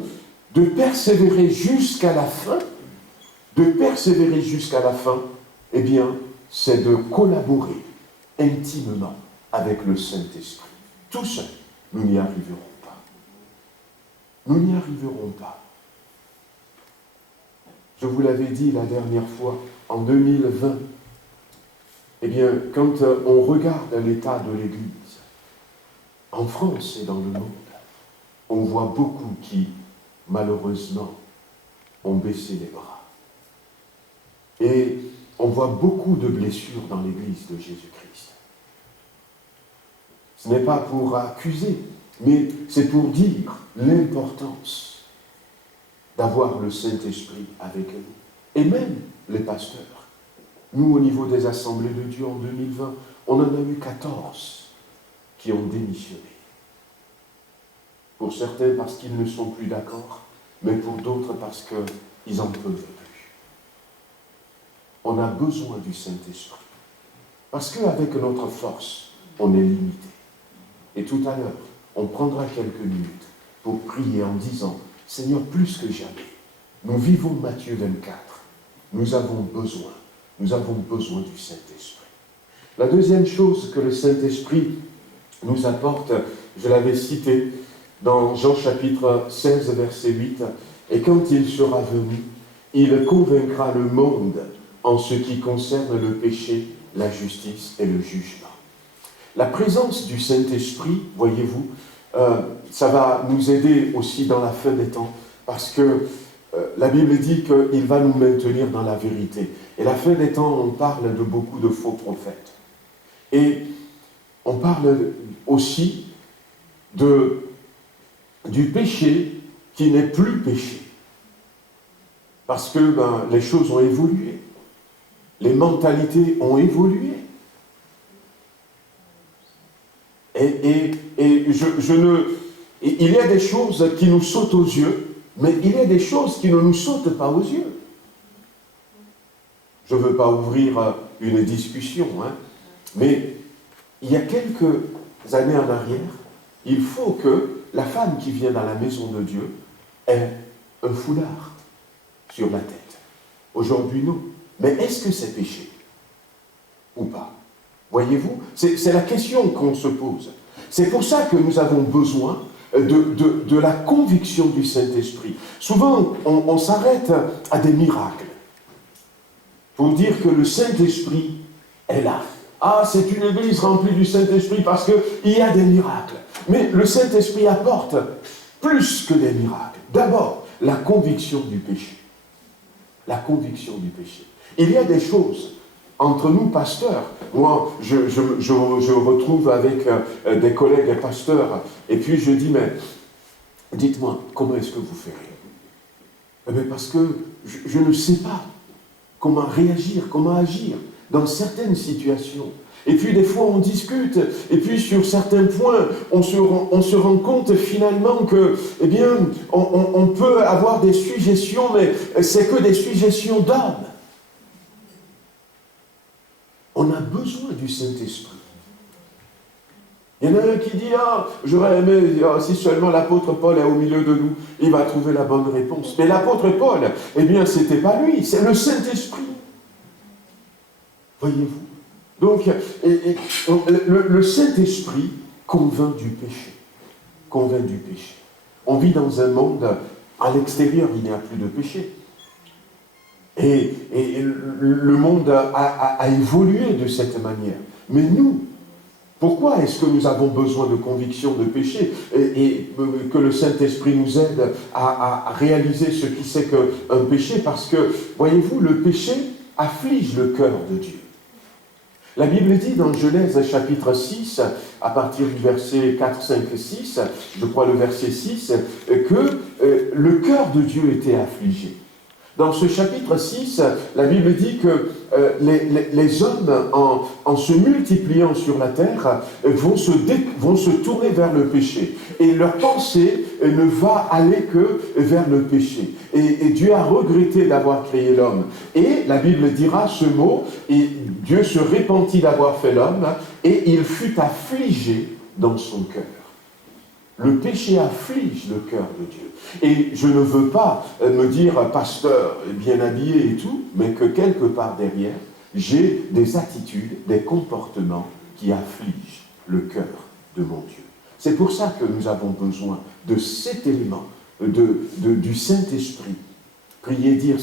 de persévérer jusqu'à la fin, eh bien, c'est de collaborer intimement avec le Saint-Esprit. Tout seul, nous n'y arriverons pas. Nous n'y arriverons pas. Je vous l'avais dit la dernière fois, en 2020, eh bien, quand on regarde l'état de l'Église, en France et dans le monde, on voit beaucoup qui, malheureusement, ont baissé les bras. Et on voit beaucoup de blessures dans l'Église de Jésus-Christ. Ce n'est pas pour accuser, mais c'est pour dire l'importance d'avoir le Saint-Esprit avec nous. Et même les pasteurs. Nous, au niveau des Assemblées de Dieu en 2020, on en a eu 14 qui ont démissionné. Pour certains parce qu'ils ne sont plus d'accord, mais pour d'autres parce qu'ils en peuvent plus. On a besoin du Saint-Esprit. Parce qu'avec notre force, on est limité. Et tout à l'heure, on prendra quelques minutes pour prier en disant, Seigneur, plus que jamais, nous vivons Matthieu 24. Nous avons besoin du Saint-Esprit. La deuxième chose que le Saint-Esprit nous apporte, je l'avais cité dans Jean chapitre 16, verset 8, et quand il sera venu, il convaincra le monde en ce qui concerne le péché, la justice et le jugement. La présence du Saint-Esprit, voyez-vous, ça va nous aider aussi dans la fin des temps, parce que la Bible dit qu'il va nous maintenir dans la vérité. Et la fin des temps, on parle de beaucoup de faux prophètes. Et on parle aussi du péché qui n'est plus péché. Parce que les choses ont évolué. Les mentalités ont évolué. Il y a des choses qui nous sautent aux yeux, mais il y a des choses qui ne nous sautent pas aux yeux. Je ne veux pas ouvrir une discussion, mais il y a quelques années en arrière, il faut que la femme qui vient dans la maison de Dieu ait un foulard sur la tête. Aujourd'hui, non. Mais est-ce que c'est péché ou pas? Voyez-vous, c'est la question qu'on se pose. C'est pour ça que nous avons besoin de la conviction du Saint-Esprit. Souvent, on s'arrête à des miracles pour dire que le Saint-Esprit est là. Ah, c'est une église remplie du Saint-Esprit parce qu'il y a des miracles. Mais le Saint-Esprit apporte plus que des miracles. D'abord, la conviction du péché. La conviction du péché. Il y a des choses entre nous, pasteurs. Moi, je retrouve avec des collègues pasteurs, et puis je dis, mais dites-moi, comment est-ce que vous ferez? Eh bien, parce que je ne sais pas comment réagir, comment agir dans certaines situations. Et puis des fois on discute, et puis sur certains points, on se rend compte finalement que, eh bien, on peut avoir des suggestions, mais c'est que des suggestions d'hommes. On a besoin du Saint-Esprit. Il y en a un qui dit, ah, j'aurais aimé, si seulement l'apôtre Paul est au milieu de nous, il va trouver la bonne réponse. Mais l'apôtre Paul, eh bien, c'était pas lui, c'est le Saint-Esprit. Voyez-vous? Donc, le Saint-Esprit convainc du péché. Convainc du péché. On vit dans un monde, à l'extérieur, il n'y a plus de péché. Et le monde a évolué de cette manière. Mais nous, pourquoi est-ce que nous avons besoin de conviction de péché et que le Saint-Esprit nous aide à réaliser ce qui c'est qu'un péché? Parce que, voyez-vous, le péché afflige le cœur de Dieu. La Bible dit dans Genèse chapitre 6, à partir du verset 4, 5 et 6, je crois le verset 6, que le cœur de Dieu était affligé. Dans ce chapitre 6, la Bible dit que les hommes, en se multipliant sur la terre, vont se tourner vers le péché. Et leur pensée ne va aller que vers le péché. Et Dieu a regretté d'avoir créé l'homme. Et la Bible dira ce mot, et Dieu se repentit d'avoir fait l'homme, et il fut affligé dans son cœur. Le péché afflige le cœur de Dieu. Et je ne veux pas me dire pasteur, bien habillé et tout, mais que quelque part derrière, j'ai des attitudes, des comportements qui affligent le cœur de mon Dieu. C'est pour ça que nous avons besoin de cet élément, du Saint-Esprit. Prier, dire,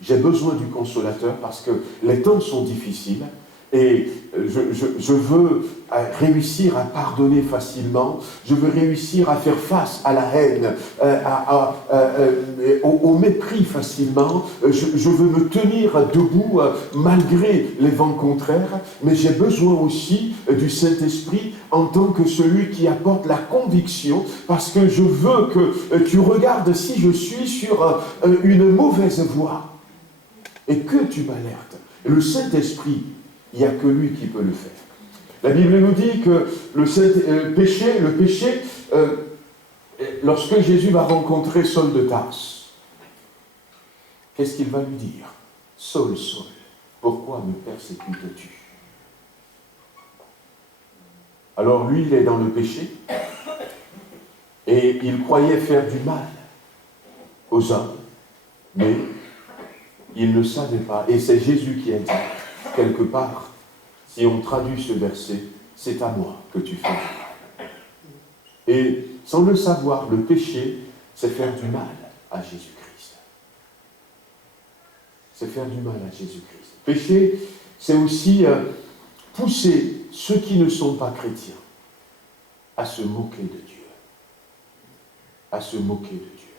j'ai besoin du consolateur parce que les temps sont difficiles. Et je veux réussir à pardonner facilement, je veux réussir à faire face à la haine, au mépris facilement, je veux me tenir debout malgré les vents contraires, mais j'ai besoin aussi du Saint-Esprit en tant que celui qui apporte la conviction, parce que je veux que tu regardes si je suis sur une mauvaise voie et que tu m'alertes. Le Saint-Esprit, il n'y a que lui qui peut le faire. La Bible nous dit que le péché, lorsque Jésus va rencontrer Saul de Tarse, qu'est-ce qu'il va lui dire? Saul, Saul, pourquoi me persécutes-tu? Alors lui, il est dans le péché, et il croyait faire du mal aux hommes, mais il ne savait pas, et c'est Jésus qui a dit, quelque part, si on traduit ce verset, c'est à moi que tu fais du mal. Et sans le savoir, le péché, c'est faire du mal à Jésus-Christ. C'est faire du mal à Jésus-Christ. Péché, c'est aussi pousser ceux qui ne sont pas chrétiens à se moquer de Dieu. À se moquer de Dieu.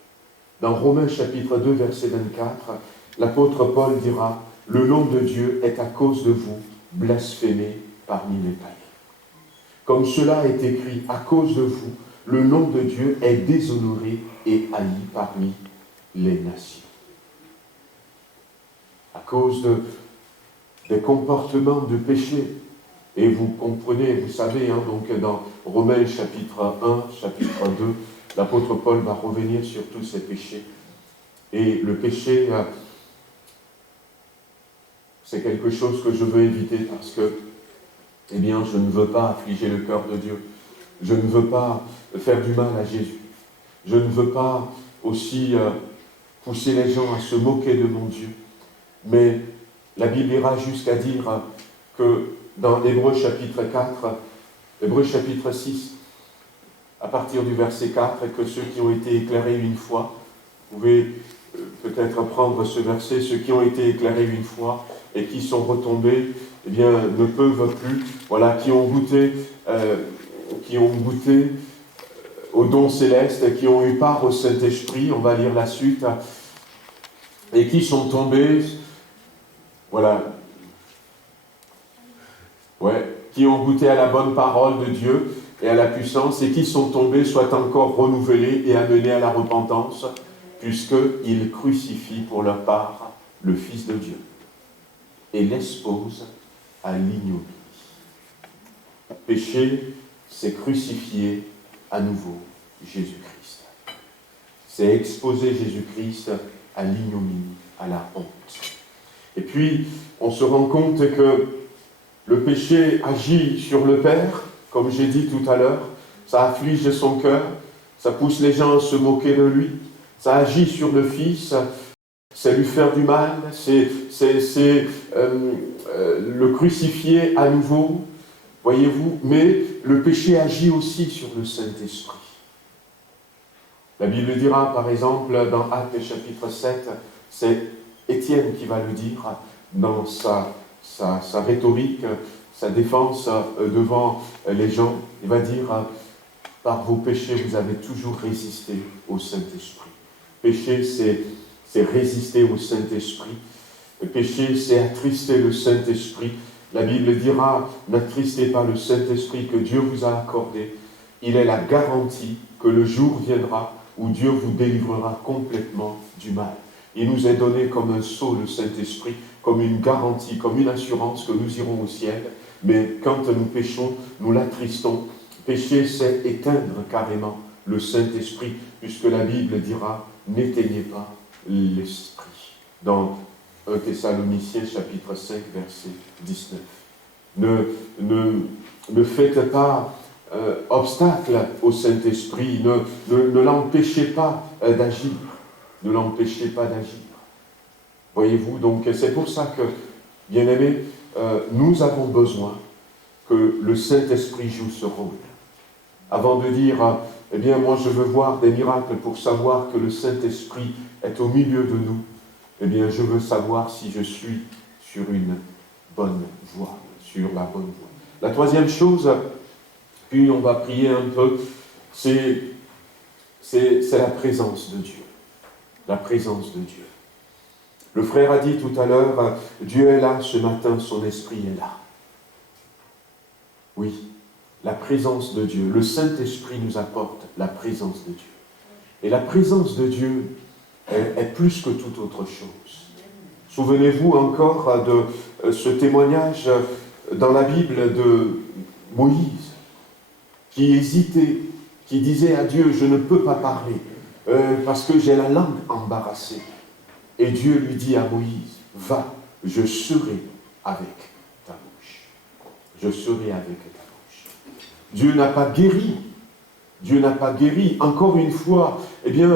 Dans Romains chapitre 2, verset 24, l'apôtre Paul dira, « Le nom de Dieu est à cause de vous blasphémé parmi les païens. » Comme cela est écrit, à cause de vous, le nom de Dieu est déshonoré et haï parmi les nations. À cause des comportements de péché. Et vous comprenez, vous savez, donc dans Romains chapitre 1, chapitre 2, l'apôtre Paul va revenir sur tous ces péchés. Et le péché, c'est quelque chose que je veux éviter parce que, eh bien, je ne veux pas affliger le cœur de Dieu. Je ne veux pas faire du mal à Jésus. Je ne veux pas aussi pousser les gens à se moquer de mon Dieu. Mais la Bible ira jusqu'à dire que dans Hébreux chapitre 4, Hébreux chapitre 6, à partir du verset 4, que ceux qui ont été éclairés une fois, vous pouvez peut-être prendre ce verset, ceux qui ont été éclairés une fois et qui sont retombés, eh bien, ne peuvent plus, voilà, qui ont goûté au don céleste, qui ont eu part au Saint-Esprit, on va lire la suite, et qui sont tombés, voilà, qui ont goûté à la bonne parole de Dieu et à la puissance, et qui sont tombés, soient encore renouvelés et amenés à la repentance, puisqu'ils crucifient pour leur part le Fils de Dieu et l'exposent à l'ignominie. Péché, c'est crucifier à nouveau Jésus-Christ. C'est exposer Jésus-Christ à l'ignominie, à la honte. Et puis, on se rend compte que le péché agit sur le Père, comme j'ai dit tout à l'heure, ça afflige son cœur, ça pousse les gens à se moquer de lui, ça agit sur le Fils, c'est lui faire du mal, c'est le crucifier à nouveau, voyez-vous, mais le péché agit aussi sur le Saint-Esprit. La Bible dira, par exemple, dans Actes chapitre 7, c'est Étienne qui va le dire dans sa rhétorique, sa défense devant les gens. Il va dire, par vos péchés, vous avez toujours résisté au Saint-Esprit. Péché, c'est résister au Saint-Esprit. Le péché, c'est attrister le Saint-Esprit. La Bible dira, n'attristez pas le Saint-Esprit que Dieu vous a accordé. Il est la garantie que le jour viendra où Dieu vous délivrera complètement du mal. Il nous est donné comme un sceau, le Saint-Esprit, comme une garantie, comme une assurance que nous irons au ciel. Mais quand nous péchons, nous l'attristons. Pécher, c'est éteindre carrément le Saint-Esprit, puisque la Bible dira, n'éteignez pas l'Esprit. Dans 1 Thessaloniciens chapitre 5, verset 19. Ne faites pas obstacle au Saint-Esprit, ne l'empêchez pas d'agir. Ne l'empêchez pas d'agir. Voyez-vous, donc c'est pour ça que, bien-aimés, nous avons besoin que le Saint-Esprit joue ce rôle. Avant de dire, eh bien, moi je veux voir des miracles pour savoir que le Saint-Esprit est au milieu de nous, eh bien, je veux savoir si je suis sur une bonne voie, sur la bonne voie. La troisième chose, puis on va prier un peu, c'est la présence de Dieu. La présence de Dieu. Le frère a dit tout à l'heure, Dieu est là ce matin, son esprit est là. Oui, la présence de Dieu. Le Saint-Esprit nous apporte la présence de Dieu. Et la présence de Dieu est plus que toute autre chose. Souvenez-vous encore de ce témoignage dans la Bible de Moïse, qui hésitait, qui disait à Dieu, je ne peux pas parler, parce que j'ai la langue embarrassée. Et Dieu lui dit à Moïse, va, je serai avec ta bouche. Je serai avec ta bouche. Dieu n'a pas guéri. Dieu n'a pas guéri. Encore une fois, eh bien,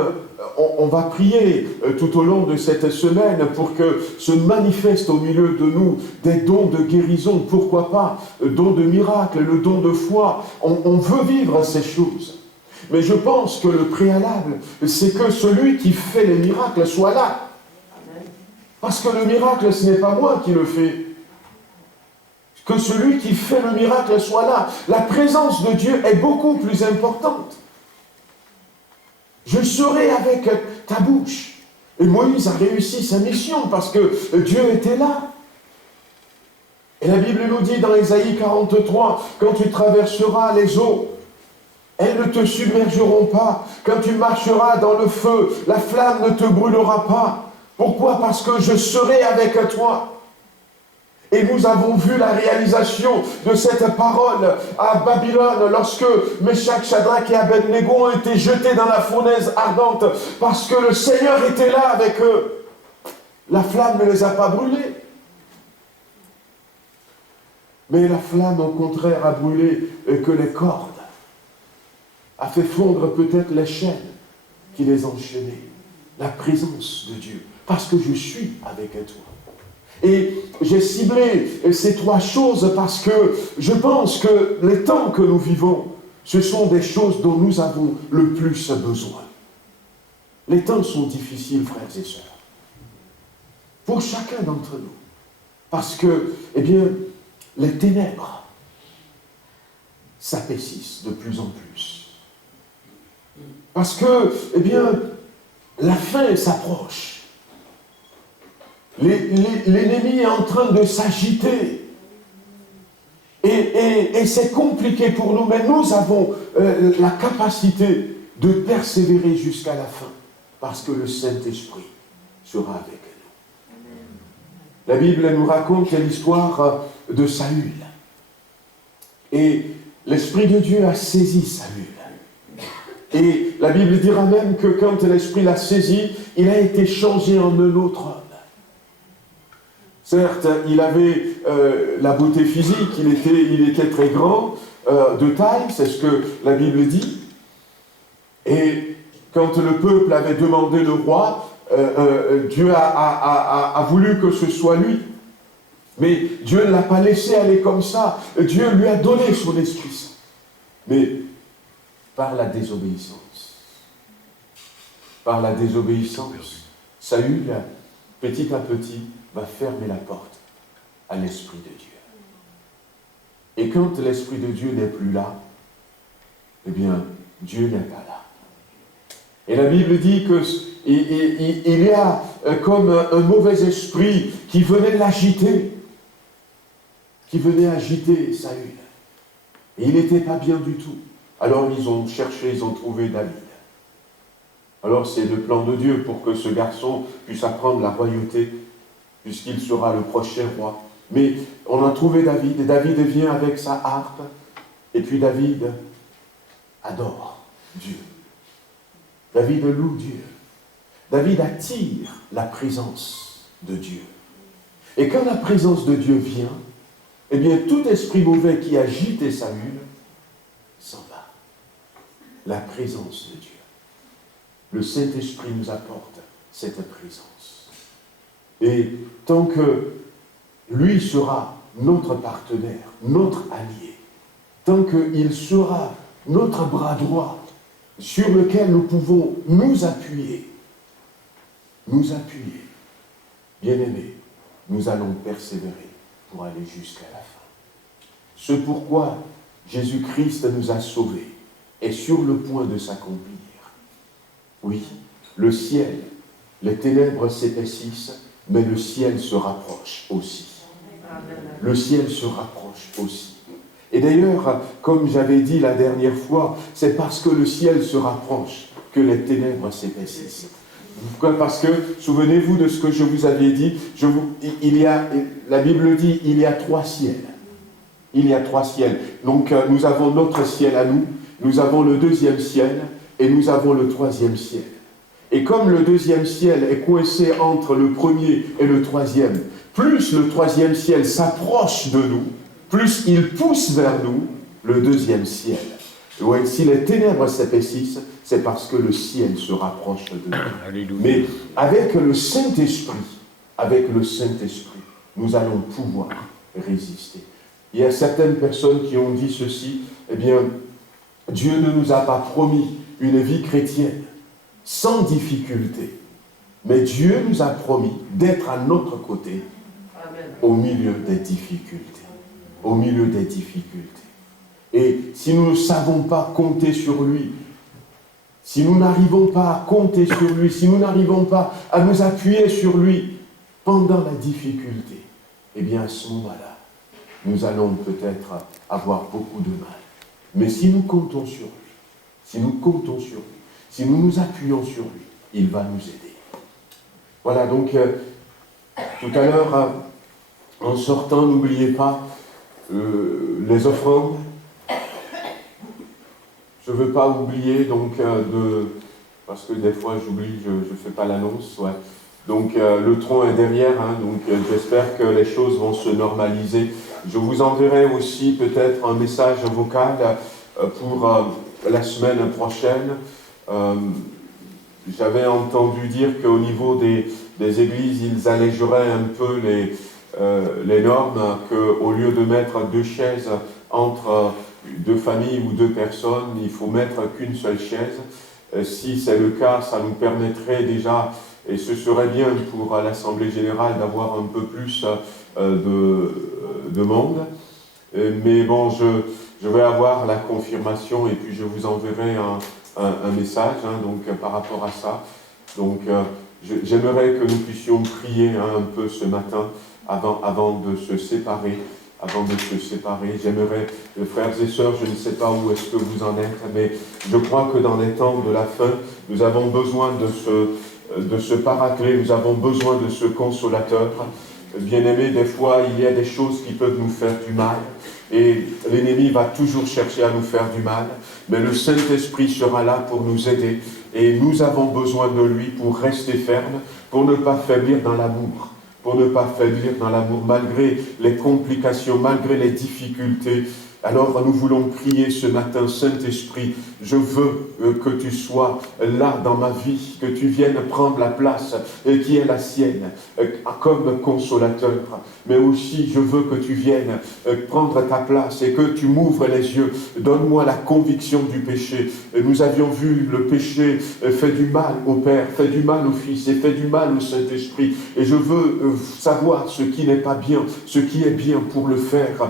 on va prier tout au long de cette semaine pour que se manifeste au milieu de nous des dons de guérison. Pourquoi pas, don de miracle, le don de foi. On veut vivre ces choses. Mais je pense que le préalable, c'est que celui qui fait les miracles soit là. Parce que le miracle, ce n'est pas moi qui le fais. Que celui qui fait le miracle soit là. La présence de Dieu est beaucoup plus importante. Je serai avec ta bouche. Et Moïse a réussi sa mission parce que Dieu était là. Et la Bible nous dit dans Ésaïe 43, quand tu traverseras les eaux, elles ne te submergeront pas. Quand tu marcheras dans le feu, la flamme ne te brûlera pas. Pourquoi? Parce que je serai avec toi. Et nous avons vu la réalisation de cette parole à Babylone lorsque Meshach, Shadrach et Abednego ont été jetés dans la fournaise ardente parce que le Seigneur était là avec eux. La flamme ne les a pas brûlés. Mais la flamme, au contraire, a brûlé que les cordes. a fait fondre peut-être les chaînes qui les enchaînaient. La présence de Dieu, parce que je suis avec toi. Et j'ai ciblé ces trois choses parce que je pense que les temps que nous vivons, ce sont des choses dont nous avons le plus besoin. Les temps sont difficiles, frères et sœurs, pour chacun d'entre nous. Parce que, eh bien, les ténèbres s'apaisissent de plus en plus. Parce que, eh bien, la fin s'approche. L'ennemi est en train de s'agiter. Et c'est compliqué pour nous, mais nous avons la capacité de persévérer jusqu'à la fin. Parce que le Saint-Esprit sera avec nous. La Bible nous raconte l'histoire de Saül. Et l'Esprit de Dieu a saisi Saül. Et la Bible dira même que quand l'Esprit l'a saisi, il a été changé en un autre homme. Certes, il avait la beauté physique, il était très grand, de taille, c'est ce que la Bible dit. Et quand le peuple avait demandé le roi, Dieu a voulu que ce soit lui. Mais Dieu ne l'a pas laissé aller comme ça. Dieu lui a donné son Esprit Saint. Mais par la désobéissance. Par la désobéissance, Saül, petit à petit, va fermer la porte à l'Esprit de Dieu. Et quand l'Esprit de Dieu n'est plus là, eh bien, Dieu n'est pas là. Et la Bible dit qu'il y a comme un mauvais esprit qui venait l'agiter, qui venait agiter Saül. Et il n'était pas bien du tout. Alors ils ont cherché, ils ont trouvé David. Alors c'est le plan de Dieu pour que ce garçon puisse apprendre la royauté, puisqu'il sera le prochain roi. Mais on a trouvé David, et David vient avec sa harpe, et puis David adore Dieu. David loue Dieu. David attire la présence de Dieu. Et quand la présence de Dieu vient, eh bien tout esprit mauvais qui agite Saül s'en va. La présence de Dieu. Le Saint-Esprit nous apporte cette présence. Et tant que lui sera notre partenaire, notre allié, tant qu'il sera notre bras droit sur lequel nous pouvons nous appuyer, bien-aimés, nous allons persévérer pour aller jusqu'à la fin. Ce pourquoi Jésus-Christ nous a sauvés est sur le point de s'accomplir. Oui, le ciel, les ténèbres s'épaississent, mais le ciel se rapproche aussi. Le ciel se rapproche aussi. Et d'ailleurs, comme j'avais dit la dernière fois, c'est parce que le ciel se rapproche que les ténèbres s'épaississent. Pourquoi ? Parce que, souvenez-vous de ce que je vous avais dit, la Bible dit, il y a 3 ciels. Il y a 3 ciels. Donc, nous avons notre ciel à nous, nous avons le 2e ciel, et nous avons le 3e ciel. Et comme le 2e ciel est coincé entre le 1er et le 3e, plus le 3e ciel s'approche de nous, plus il pousse vers nous le 2e ciel. Ouais, si les ténèbres s'épaississent, c'est parce que le ciel se rapproche de nous. Alléluia. Mais avec le Saint-Esprit, nous allons pouvoir résister. Il y a certaines personnes qui ont dit ceci, eh bien, Dieu ne nous a pas promis une vie chrétienne sans difficulté, mais Dieu nous a promis d'être à notre côté au milieu des difficultés. Au milieu des difficultés. Et si nous ne savons pas compter sur lui, si nous n'arrivons pas à compter sur lui, si nous n'arrivons pas à nous appuyer sur lui pendant la difficulté, eh bien à ce moment-là, nous allons peut-être avoir beaucoup de mal. Mais si nous comptons sur lui, si nous nous appuyons sur lui, il va nous aider. Voilà, donc, tout à l'heure, en sortant, n'oubliez pas les offrandes. Je ne veux pas oublier, donc, parce que des fois j'oublie, je ne fais pas l'annonce, ouais. Donc, le tronc est derrière, hein, donc j'espère que les choses vont se normaliser. Je vous enverrai aussi peut-être un message vocal pour la semaine prochaine. J'avais entendu dire qu'au niveau des églises, ils allégeraient un peu les normes, qu'au lieu de mettre 2 chaises entre 2 familles ou 2 personnes, il faut mettre qu'une seule chaise. Si c'est le cas, ça nous permettrait déjà, et ce serait bien pour l'Assemblée Générale, d'avoir un peu plus de monde. Mais bon, je vais avoir la confirmation et puis je vous enverrai un message donc, par rapport à ça. Donc j'aimerais que nous puissions prier un peu ce matin avant de se séparer. J'aimerais, frères et sœurs, je ne sais pas où est-ce que vous en êtes, mais je crois que dans les temps de la fin, nous avons besoin de ce paraclet, nous avons besoin de ce consolateur. Bien-aimés, des fois, il y a des choses qui peuvent nous faire du mal, et l'ennemi va toujours chercher à nous faire du mal, mais le Saint-Esprit sera là pour nous aider, et nous avons besoin de lui pour rester fermes, pour ne pas faiblir dans l'amour. Malgré les complications, malgré les difficultés. Alors nous voulons prier ce matin, Saint-Esprit, je veux que tu sois là dans ma vie, que tu viennes prendre la place qui est la sienne, comme consolateur. Mais aussi, je veux que tu viennes prendre ta place et que tu m'ouvres les yeux. Donne-moi la conviction du péché. Nous avions vu le péché fait du mal au Père, fait du mal au Fils et fait du mal au Saint-Esprit. Et je veux savoir ce qui n'est pas bien, ce qui est bien pour le faire,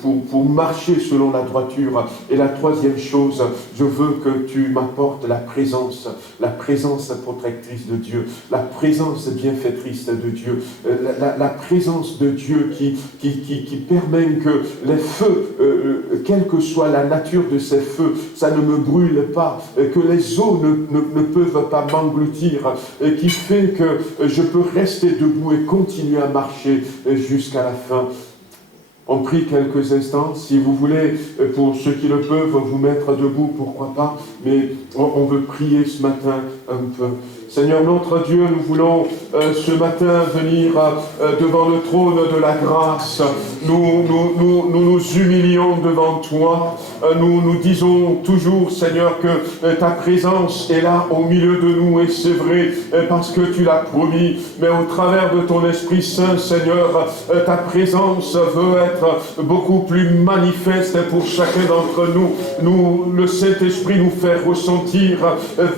pour marcher selon la droiture. Et la troisième chose, je veux que tu m'apportes la présence protectrice de Dieu, la présence bienfaitrice de Dieu, la présence de Dieu qui permet que les feux, quelle que soit la nature de ces feux, ça ne me brûle pas, que les eaux ne peuvent pas m'engloutir, et qui fait que je peux rester debout et continuer à marcher jusqu'à la fin. On prie quelques instants. Si vous voulez, pour ceux qui le peuvent, vous mettre debout, pourquoi pas, mais on veut prier ce matin un peu. Seigneur notre Dieu, nous voulons ce matin venir devant le trône de la grâce. Nous humilions devant toi. Nous disons toujours, Seigneur, que ta présence est là au milieu de nous, et c'est vrai, parce que tu l'as promis. Mais au travers de ton Esprit Saint, Seigneur, ta présence veut être beaucoup plus manifeste pour chacun d'entre nous. Le Saint-Esprit nous fait ressentir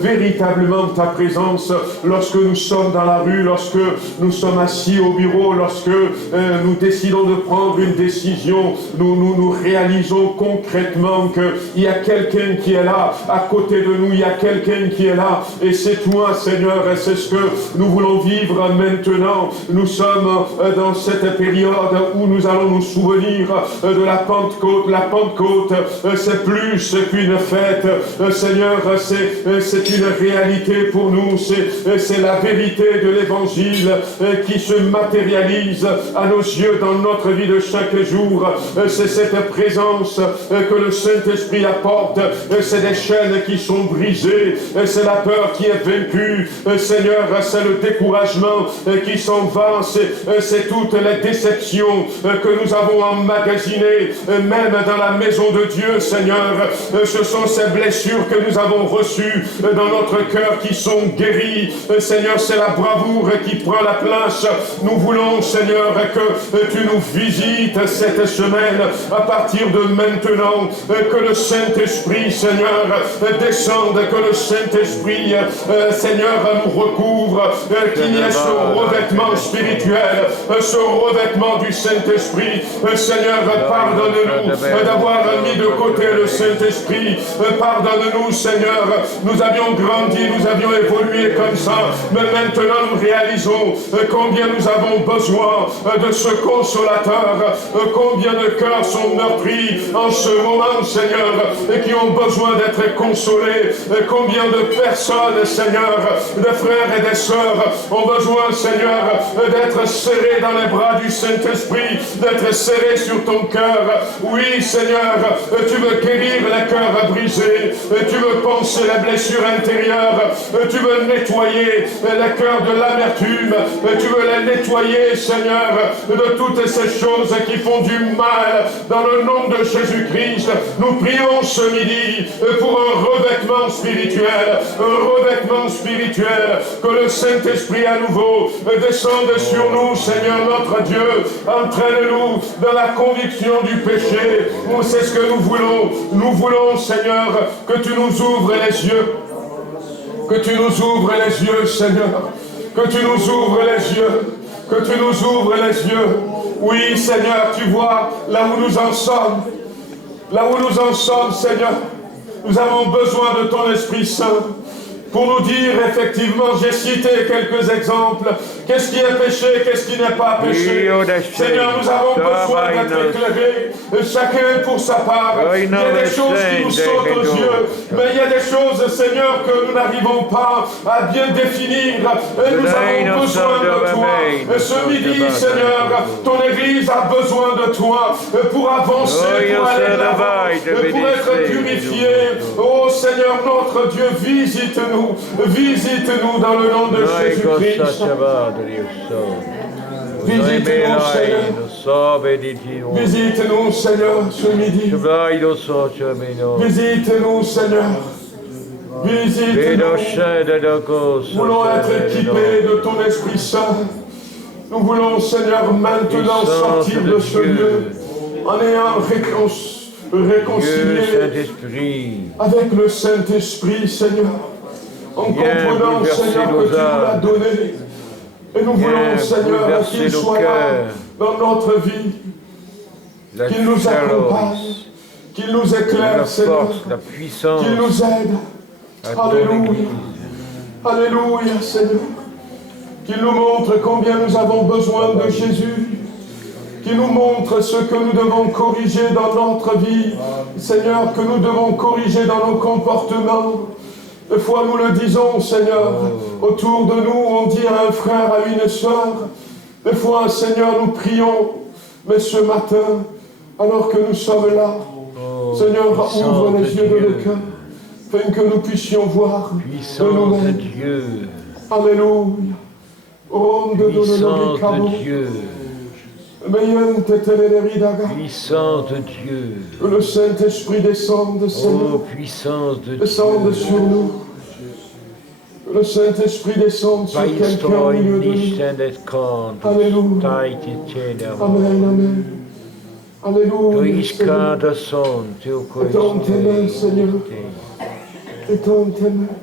véritablement ta présence lorsque nous sommes dans la rue, lorsque nous sommes assis au bureau, lorsque nous décidons de prendre une décision. Nous réalisons concrètement qu'il y a quelqu'un qui est là à côté de nous, il y a quelqu'un qui est là, et c'est toi, Seigneur, et c'est ce que nous voulons vivre maintenant. Nous sommes dans cette période où nous allons nous souvenir de la Pentecôte. La Pentecôte, c'est plus qu'une fête, Seigneur, c'est une réalité pour nous, c'est la vérité de l'Évangile qui se matérialise à nos yeux dans notre vie de chaque jour. C'est cette présence que le Saint-Esprit apporte, c'est des chaînes qui sont brisées, c'est la peur qui est vaincue, Seigneur, c'est le découragement qui s'en va, c'est toutes les déceptions que nous avons emmagasinées, même dans la maison de Dieu, Seigneur. Ce sont ces blessures que nous avons reçues dans notre cœur qui sont guéries. Seigneur, c'est la bravoure qui prend la place. Nous voulons, Seigneur, que tu nous visites cette semaine à partir de maintenant, que le Saint-Esprit, Seigneur, descende, que le Saint-Esprit, Seigneur, nous recouvre, qu'il y ait ce revêtement spirituel, ce revêtement du Saint-Esprit. Seigneur, pardonne-nous d'avoir mis de côté le Saint-Esprit. Pardonne-nous, Seigneur, nous avions grandi, nous avions évolué comme ça, mais maintenant nous réalisons combien nous avons besoin de ce consolateur, combien de cœurs sont meurtris en ce moment, Seigneur, et qui ont besoin d'être consolés, combien de personnes, Seigneur, de frères et de sœurs ont besoin, Seigneur, d'être serrés dans les bras du Saint-Esprit, d'être serrés sur ton cœur. Oui, Seigneur, tu veux guérir les cœurs brisés, tu veux penser les blessures intérieures, tu veux nettoyer les cœurs de l'amertume. Tu veux les nettoyer, Seigneur, de toutes ces choses qui font du mal. Dans le nom de Jésus-Christ, nous prions ce midi pour un revêtement spirituel. Un revêtement spirituel. Que le Saint-Esprit à nouveau descende sur nous, Seigneur notre Dieu. Entraîne-nous dans la conviction du péché. C'est ce que nous voulons. Nous voulons, Seigneur, que tu nous ouvres les yeux. Que tu nous ouvres les yeux, Seigneur. Que tu nous ouvres les yeux. Que tu nous ouvres les yeux. Oui, Seigneur, tu vois là où nous en sommes. Là où nous en sommes, Seigneur. Nous avons besoin de ton Esprit Saint. Pour nous dire, effectivement, j'ai cité quelques exemples. Qu'est-ce qui est péché, qu'est-ce qui n'est pas péché. Seigneur, nous avons besoin d'être éclairés, chacun pour sa part. Il y a des choses qui nous sautent aux yeux, mais il y a des choses, Seigneur, que nous n'arrivons pas à bien définir. Et nous avons besoin de toi. Et ce midi, Seigneur, ton Église a besoin de toi pour avancer, pour aller de l'avant, pour être purifié. Oh Seigneur, notre Dieu, visite-nous. Visite-nous dans le nom de Jésus-Christ. Visite-nous, Seigneur. Visite-nous, Seigneur, ce midi. Visite-nous, Seigneur. Visite-nous. Nous voulons être équipés de ton Esprit Saint. Nous voulons, Seigneur, maintenant sortir de ce lieu en ayant réconcilié avec le Saint-Esprit, Seigneur. En comprenant, Seigneur, que tu nous l'as donné. Et nous voulons, Seigneur, qu'il soit là dans notre vie. Qu'il nous accompagne. Qu'il nous éclaire, Seigneur. Qu'il nous aide. Alléluia. Alléluia, Seigneur. Qu'il nous montre combien nous avons besoin de Jésus. Qu'il nous montre ce que nous devons corriger dans notre vie. Seigneur, que nous devons corriger dans nos comportements. Des fois, nous le disons, Seigneur, autour de nous, on dit à un frère, à une sœur. Des fois, Seigneur, nous prions, mais ce matin, alors que nous sommes là, Seigneur, ouvre les yeux de nos cœurs, afin que nous puissions voir de nous-mêmes. Alléluia. Puissance de Dieu. Puissance de Dieu. Que le Saint-Esprit descende, Seigneur. Oh, puissance de descende Dieu. sur nous. Que le Saint-Esprit descende sur quelqu'un au milieu de nous. Alléluia. Amen, amen. Alléluia, Seigneur. Étends tes mains, Seigneur. Étends tes mains.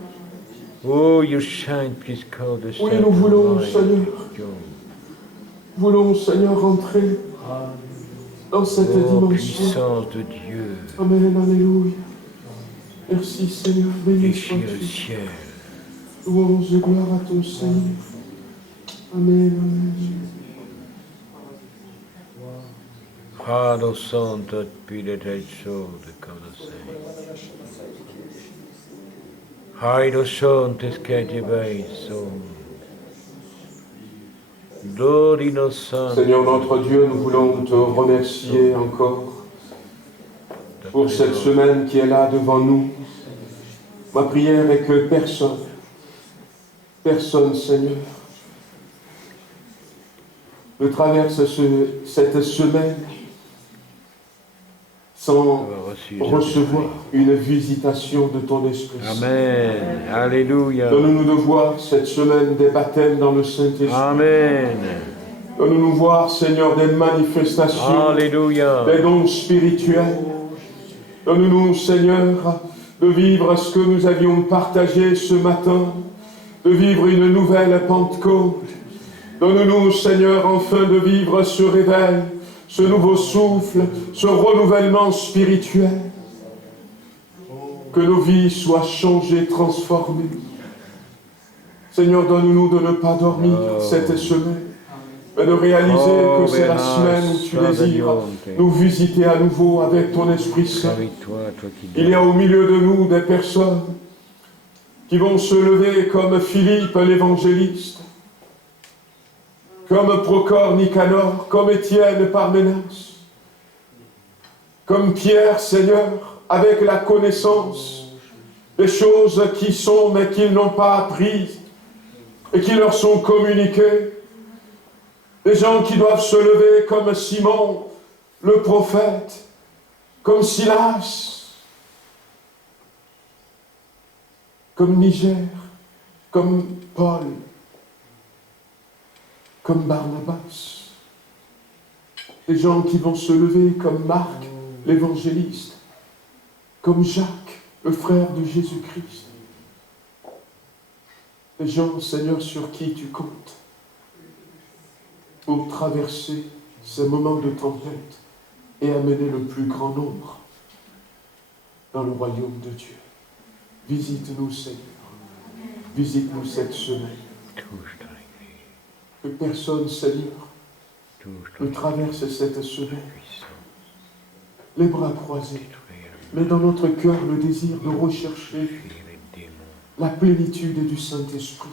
Oh, you shine, please call the Oui, nous voulons, Seigneur. Voulons, Seigneur, entrer dans cette dimension. Puissance de Dieu. Amen, alléluia. Merci, Seigneur. Béni sois-tu. Louange et gloire à ton Seigneur. Amen, amen. Padre Santo, Spirito Santo, cosa sei? Hai lo Santo, che ti vai, Seigneur notre Dieu, nous voulons te remercier encore pour cette semaine qui est là devant nous. Ma prière est que personne, Seigneur, ne traverse cette semaine sans recevoir une visitation de ton Esprit. Amen. Alléluia. Donne-nous de voir cette semaine des baptêmes dans le Saint-Esprit. Amen. Donne-nous voir, Seigneur, des manifestations, Alléluia. des dons spirituels. Donne-nous, Seigneur, de vivre ce que nous avions partagé ce matin, de vivre une nouvelle Pentecôte. Donne-nous, Seigneur, enfin de vivre ce réveil, ce nouveau souffle, ce renouvellement spirituel. Que nos vies soient changées, transformées. Seigneur, donne-nous de ne pas dormir cette semaine, mais de réaliser que c'est la semaine où tu désires nous visiter à nouveau avec ton Esprit Saint. Il y a au milieu de nous des personnes qui vont se lever comme Philippe l'évangéliste, comme Procor Nicanor, comme Étienne Parménas, comme Pierre, Seigneur, avec la connaissance des choses qui sont mais qu'ils n'ont pas apprises et qui leur sont communiquées. Des gens qui doivent se lever comme Simon, le prophète, comme Silas, comme Niger, comme Paul, comme Barnabas. Des gens qui vont se lever comme Marc, l'évangéliste, comme Jacques, le frère de Jésus-Christ. Des gens, Seigneur, sur qui tu comptes pour traverser ces moments de tempête et amener le plus grand nombre dans le royaume de Dieu. Visite-nous, Seigneur. Visite-nous cette semaine. Que personne, Seigneur, ne traverse cette semaine les bras croisés, mais dans notre cœur le désir de rechercher la plénitude du Saint-Esprit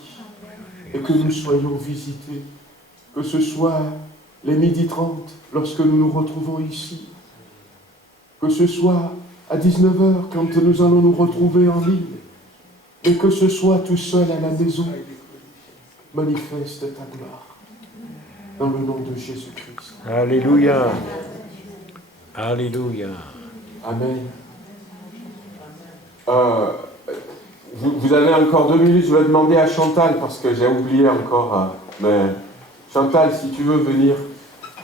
et que nous soyons visités, que ce soit les 12h30 lorsque nous nous retrouvons ici, que ce soit à 19h quand nous allons nous retrouver en ligne, et que ce soit tout seul à la maison. Manifeste ta gloire dans le nom de Jésus-Christ. Alléluia. Alléluia. Amen. Vous avez encore 2 minutes, je vais demander à Chantal, parce que j'ai oublié encore, mais Chantal, si tu veux venir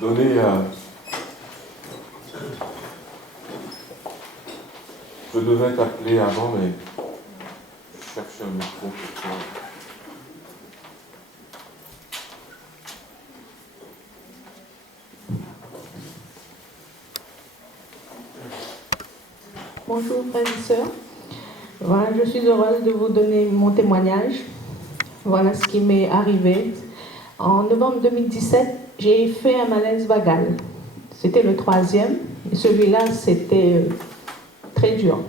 donner... je devais t'appeler avant, mais je cherchais un micro pour toi. Bonjour frères et sœurs. Voilà, je suis heureuse de vous donner mon témoignage. Voilà ce qui m'est arrivé. En novembre 2017, j'ai fait un malaise vagal. C'était le 3e. Et celui-là, c'était très dur.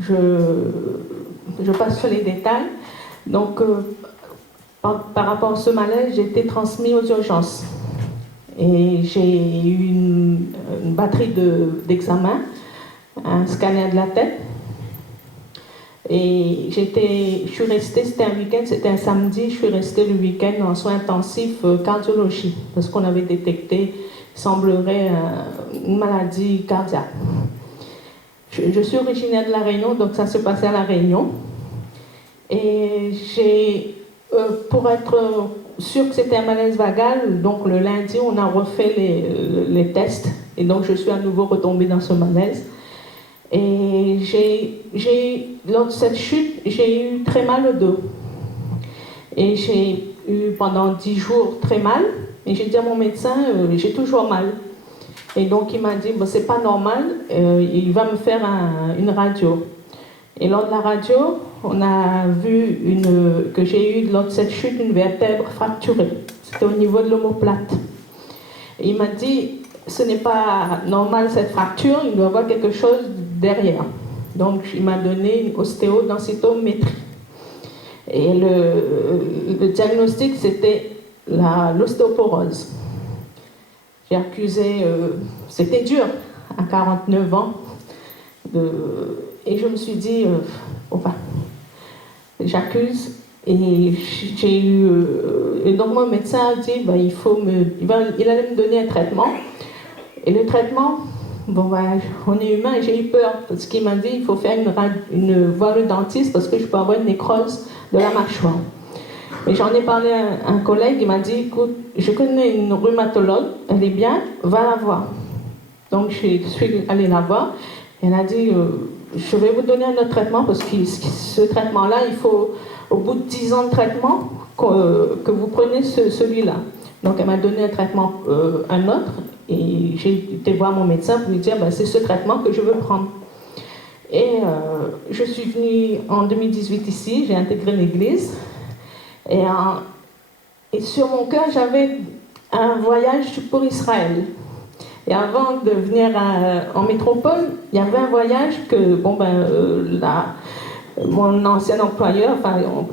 Je passe sur les détails. Donc, par rapport à ce malaise, j'ai été transmise aux urgences. Et j'ai eu une batterie d'examens, un scanner de la tête. Et je suis restée, c'était un week-end, c'était un samedi, je suis restée le week-end en soins intensifs cardiologie, parce qu'on avait détecté, il semblerait, une maladie cardiaque. Je suis originaire de La Réunion, donc ça se passait à La Réunion. Et pour être sûr que c'était un malaise vagal, donc le lundi, on a refait les tests. Et donc je suis à nouveau retombée dans ce malaise. Et lors de cette chute, j'ai eu très mal au dos. Et j'ai eu pendant 10 jours très mal. Et j'ai dit à mon médecin, j'ai toujours mal. Et donc il m'a dit, bon, c'est pas normal, il va me faire une radio. Et lors de la radio, on a vu que j'ai eu lors de cette chute une vertèbre fracturée. C'était au niveau de l'omoplate. Et il m'a dit, ce n'est pas normal cette fracture, il doit y avoir quelque chose derrière. Donc il m'a donné une ostéodensitométrie. Et le diagnostic, c'était l'ostéoporose. J'ai accusé, c'était dur, à 49 ans, et je me suis dit, j'accuse, et j'ai eu, et donc mon médecin a dit, il allait me donner un traitement, et le traitement, on est humain, et j'ai eu peur, parce qu'il m'a dit, il faut faire voir le dentiste, parce que je peux avoir une nécrose de la mâchoire. Mais j'en ai parlé à un collègue, il m'a dit, écoute, je connais une rhumatologue, elle est bien, va la voir. Donc je suis allée la voir, elle a dit, je vais vous donner un autre traitement, parce que ce traitement-là, il faut, au bout de 10 ans de traitement, que vous preniez celui-là. Donc elle m'a donné un traitement, un autre, et j'ai été voir mon médecin pour lui dire, c'est ce traitement que je veux prendre. Et je suis venue en 2018 ici, j'ai intégré l'église. Et sur mon cœur, j'avais un voyage pour Israël. Et avant de venir en métropole, il y avait un voyage que mon ancien employeur,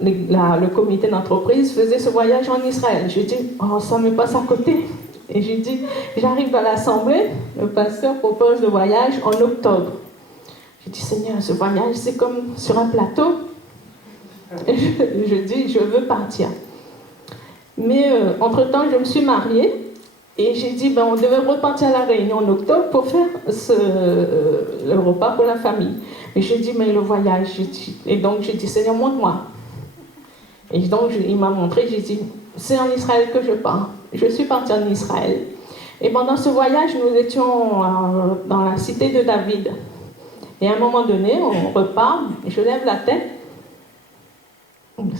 le comité d'entreprise, faisait ce voyage en Israël. J'ai dit, ça me passe à côté. Et j'ai dit, j'arrive à l'assemblée, le pasteur propose le voyage en octobre. J'ai dit, Seigneur, ce voyage, c'est comme sur un plateau. Je dis, je veux partir. Mais entre-temps, je me suis mariée et j'ai dit, ben, on devait repartir à La Réunion en octobre pour faire le repas pour la famille. Et j'ai dit, mais le voyage, et donc j'ai dit, Seigneur, montre-moi. Et donc il m'a montré, j'ai dit, c'est en Israël que je pars. Je suis partie en Israël. Et pendant ce voyage, nous étions dans la cité de David. Et à un moment donné, on repart, je lève la tête.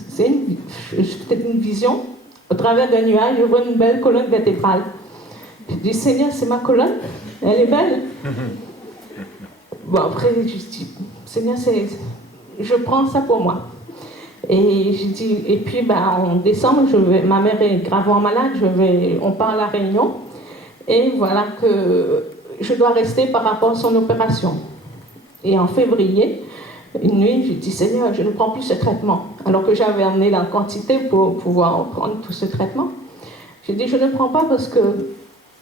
C'est une vision. Au travers d'un nuage, je vois une belle colonne vertébrale. Je dis, Seigneur, c'est ma colonne. Elle est belle. Bon, après, je dis, Seigneur, je prends ça pour moi. Et je dis, et puis, ben, en décembre, ma mère est gravement malade, on part à La Réunion. Et voilà que je dois rester par rapport à son opération. Et en février, une nuit, je dis, Seigneur, je ne prends plus ce traitement. Alors que j'avais amené la quantité pour pouvoir prendre tout ce traitement. Je dis, je ne prends pas parce que,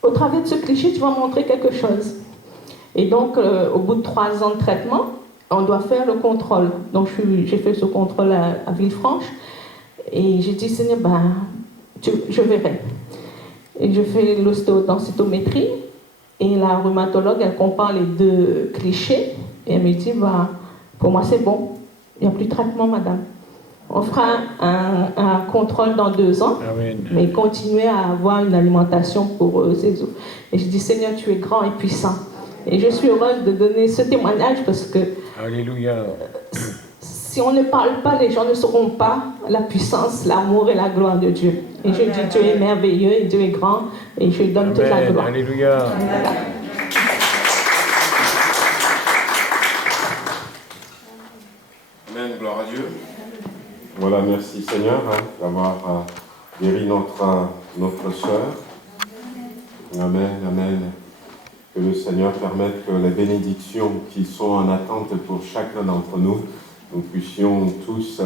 au travers de ce cliché, tu vas montrer quelque chose. Et donc, au bout de 3 ans de traitement, on doit faire le contrôle. Donc, j'ai fait ce contrôle à Villefranche. Et j'ai dit, Seigneur, ben, je verrai. Et je fais l'ostéodensitométrie. Et la rhumatologue, elle compare les 2 clichés. Et elle me dit, bah, pour moi, c'est bon. Il n'y a plus de traitement, madame. On fera un contrôle dans 2 ans. Amen. Mais continuez à avoir une alimentation pour ces os. Et je dis, Seigneur, tu es grand et puissant. Et je suis heureuse de donner ce témoignage parce que Alléluia. Si on ne parle pas, les gens ne sauront pas la puissance, l'amour et la gloire de Dieu. Et je dis, Dieu est merveilleux et Dieu est grand et je lui donne toute la gloire. Alléluia. Amen, gloire à Dieu. Voilà, merci Seigneur d'avoir guéri notre sœur. Amen, amen. Que le Seigneur permette que les bénédictions qui sont en attente pour chacun d'entre nous, nous puissions tous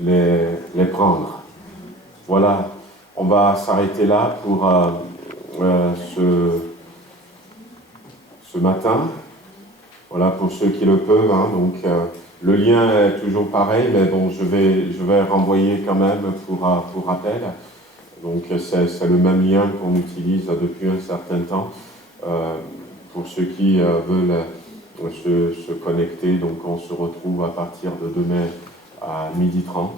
les prendre. Voilà, on va s'arrêter là pour ce matin. Voilà, pour ceux qui le peuvent. Donc, le lien est toujours pareil, mais bon, je vais renvoyer quand même pour rappel. Donc, c'est le même lien qu'on utilise depuis un certain temps. Pour ceux qui veulent se connecter, donc on se retrouve à partir de demain à 12h30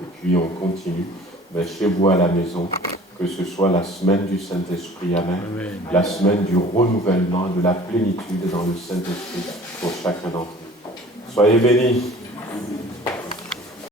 et puis on continue. Mais chez vous à la maison, que ce soit la semaine du Saint-Esprit, amen, amen. La semaine du renouvellement, de la plénitude dans le Saint-Esprit pour chacun d'entre nous. Soyez bénis.